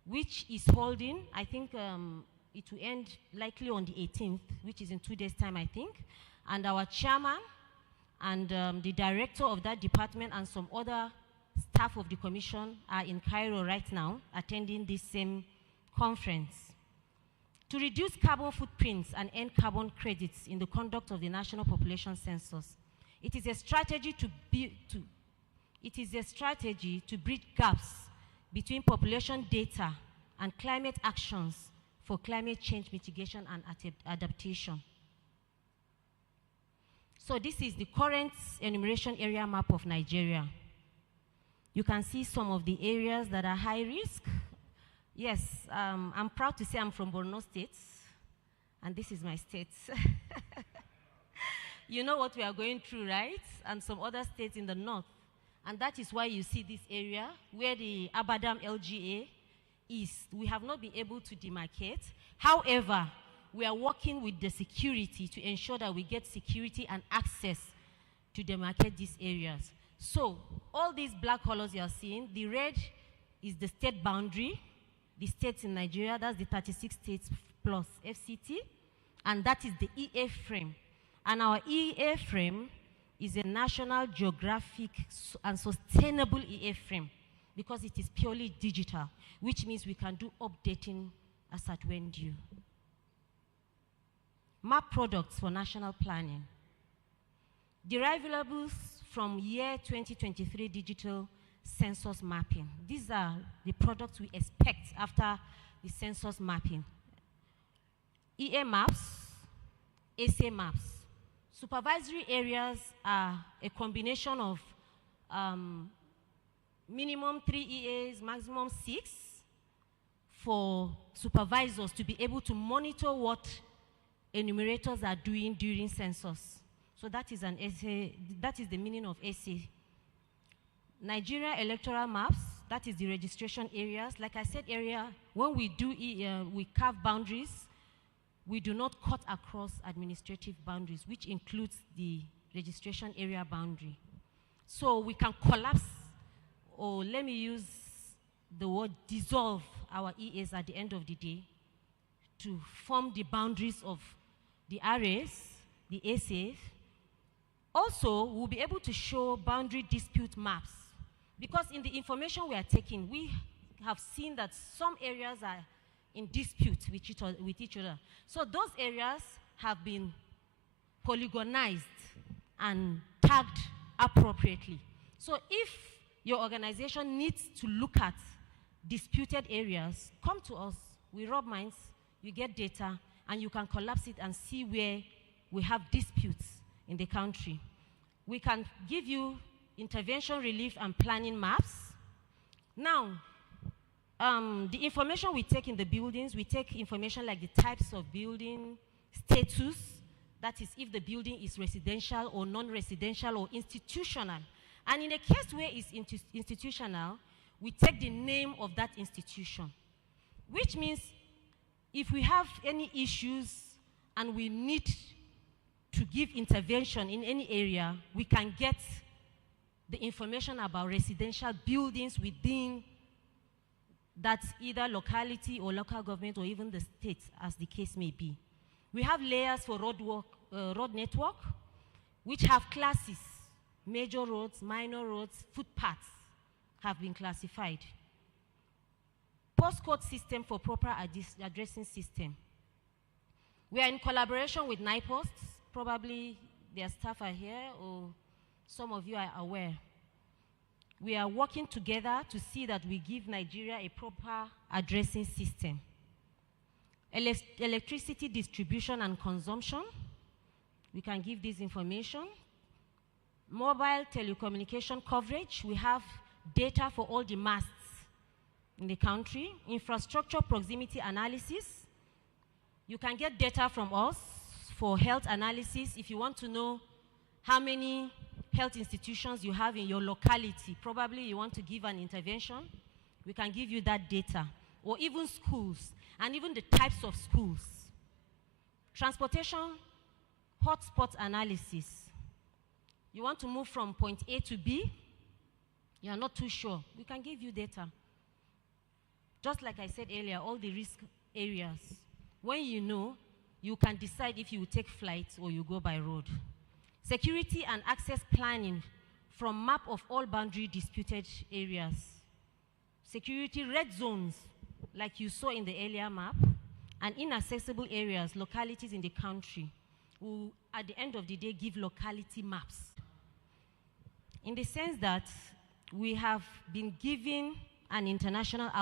which is holding, I think it will end likely on the 18th, which is in 2 days' time, I think. And our chairman and the director of that department and some other staff of the commission are in Cairo right now, attending this same conference. To reduce carbon footprints and earn carbon credits in the conduct of the National Population Census, it is a strategy to bridge gaps between population data and climate actions for climate change mitigation and adaptation. So this is the current enumeration area map of Nigeria. You can see some of the areas that are high risk. Yes, I'm proud to say I'm from Borno State, and this is my state. You know what we are going through, right? And some other states in the north. And that is why you see this area where the Abadam LGA is. We have not been able to demarcate. However, we are working with the security to ensure that we get security and access to demarcate these areas. So all these black colors you are seeing, the red is the state boundary, the states in Nigeria, that's the 36 states plus FCT, and that is the EA frame. And our EA frame is a national geographic and sustainable EA frame because it is purely digital, which means we can do updating as at when due. Map products for national planning. Derivables from year 2023 digital census mapping. These are the products we expect after the census mapping. EA maps, SA maps. Supervisory areas are a combination of minimum 3 EAs, maximum 6, for supervisors to be able to monitor what enumerators are doing during census. So that is an SA, that is the meaning of SA. Nigeria electoral maps, that is the registration areas. Like I said earlier, when we do we carve boundaries, we do not cut across administrative boundaries, which includes the registration area boundary. So we can collapse, or let me use the word dissolve our EAs at the end of the day to form the boundaries of the RAs, the ASAs. Also, we'll be able to show boundary dispute maps, because in the information we are taking, we have seen that some areas are in dispute with each other. So those areas have been polygonized and tagged appropriately. So if your organization needs to look at disputed areas, come to us. We rub minds, you get data, and you can collapse it and see where we have disputes in the country. We can give you intervention, relief, and planning maps. Now, the information we take in the buildings, we take information like the types of building, status, that is if the building is residential or non-residential or institutional. And in a case where it's institutional, we take the name of that institution, which means if we have any issues and we need to give intervention in any area, we can get the information about residential buildings within that either locality or local government or even the state, as the case may be. We have layers for road network, which have classes. Major roads, minor roads, footpaths have been classified. Postcode system for proper addressing system. We are in collaboration with NIPOST. Probably their staff are here, or some of you are aware. We are working together to see that we give Nigeria a proper addressing system. Electricity distribution and consumption, we can give this information. Mobile telecommunication coverage, we have data for all the masts in the country. Infrastructure proximity analysis, you can get data from us for health analysis. If you want to know how many health institutions you have in your locality, probably you want to give an intervention, we can give you that data. Or even schools, and even the types of schools. Transportation hotspot analysis. You want to move from point A to B, you are not too sure, we can give you data. Just like I said earlier, all the risk areas. When you know, you can decide if you will take flights or you go by road. Security and access planning from map of all boundary disputed areas. Security red zones, like you saw in the earlier map, and inaccessible areas, localities in the country, will at the end of the day give locality maps. In the sense that we have been given an international award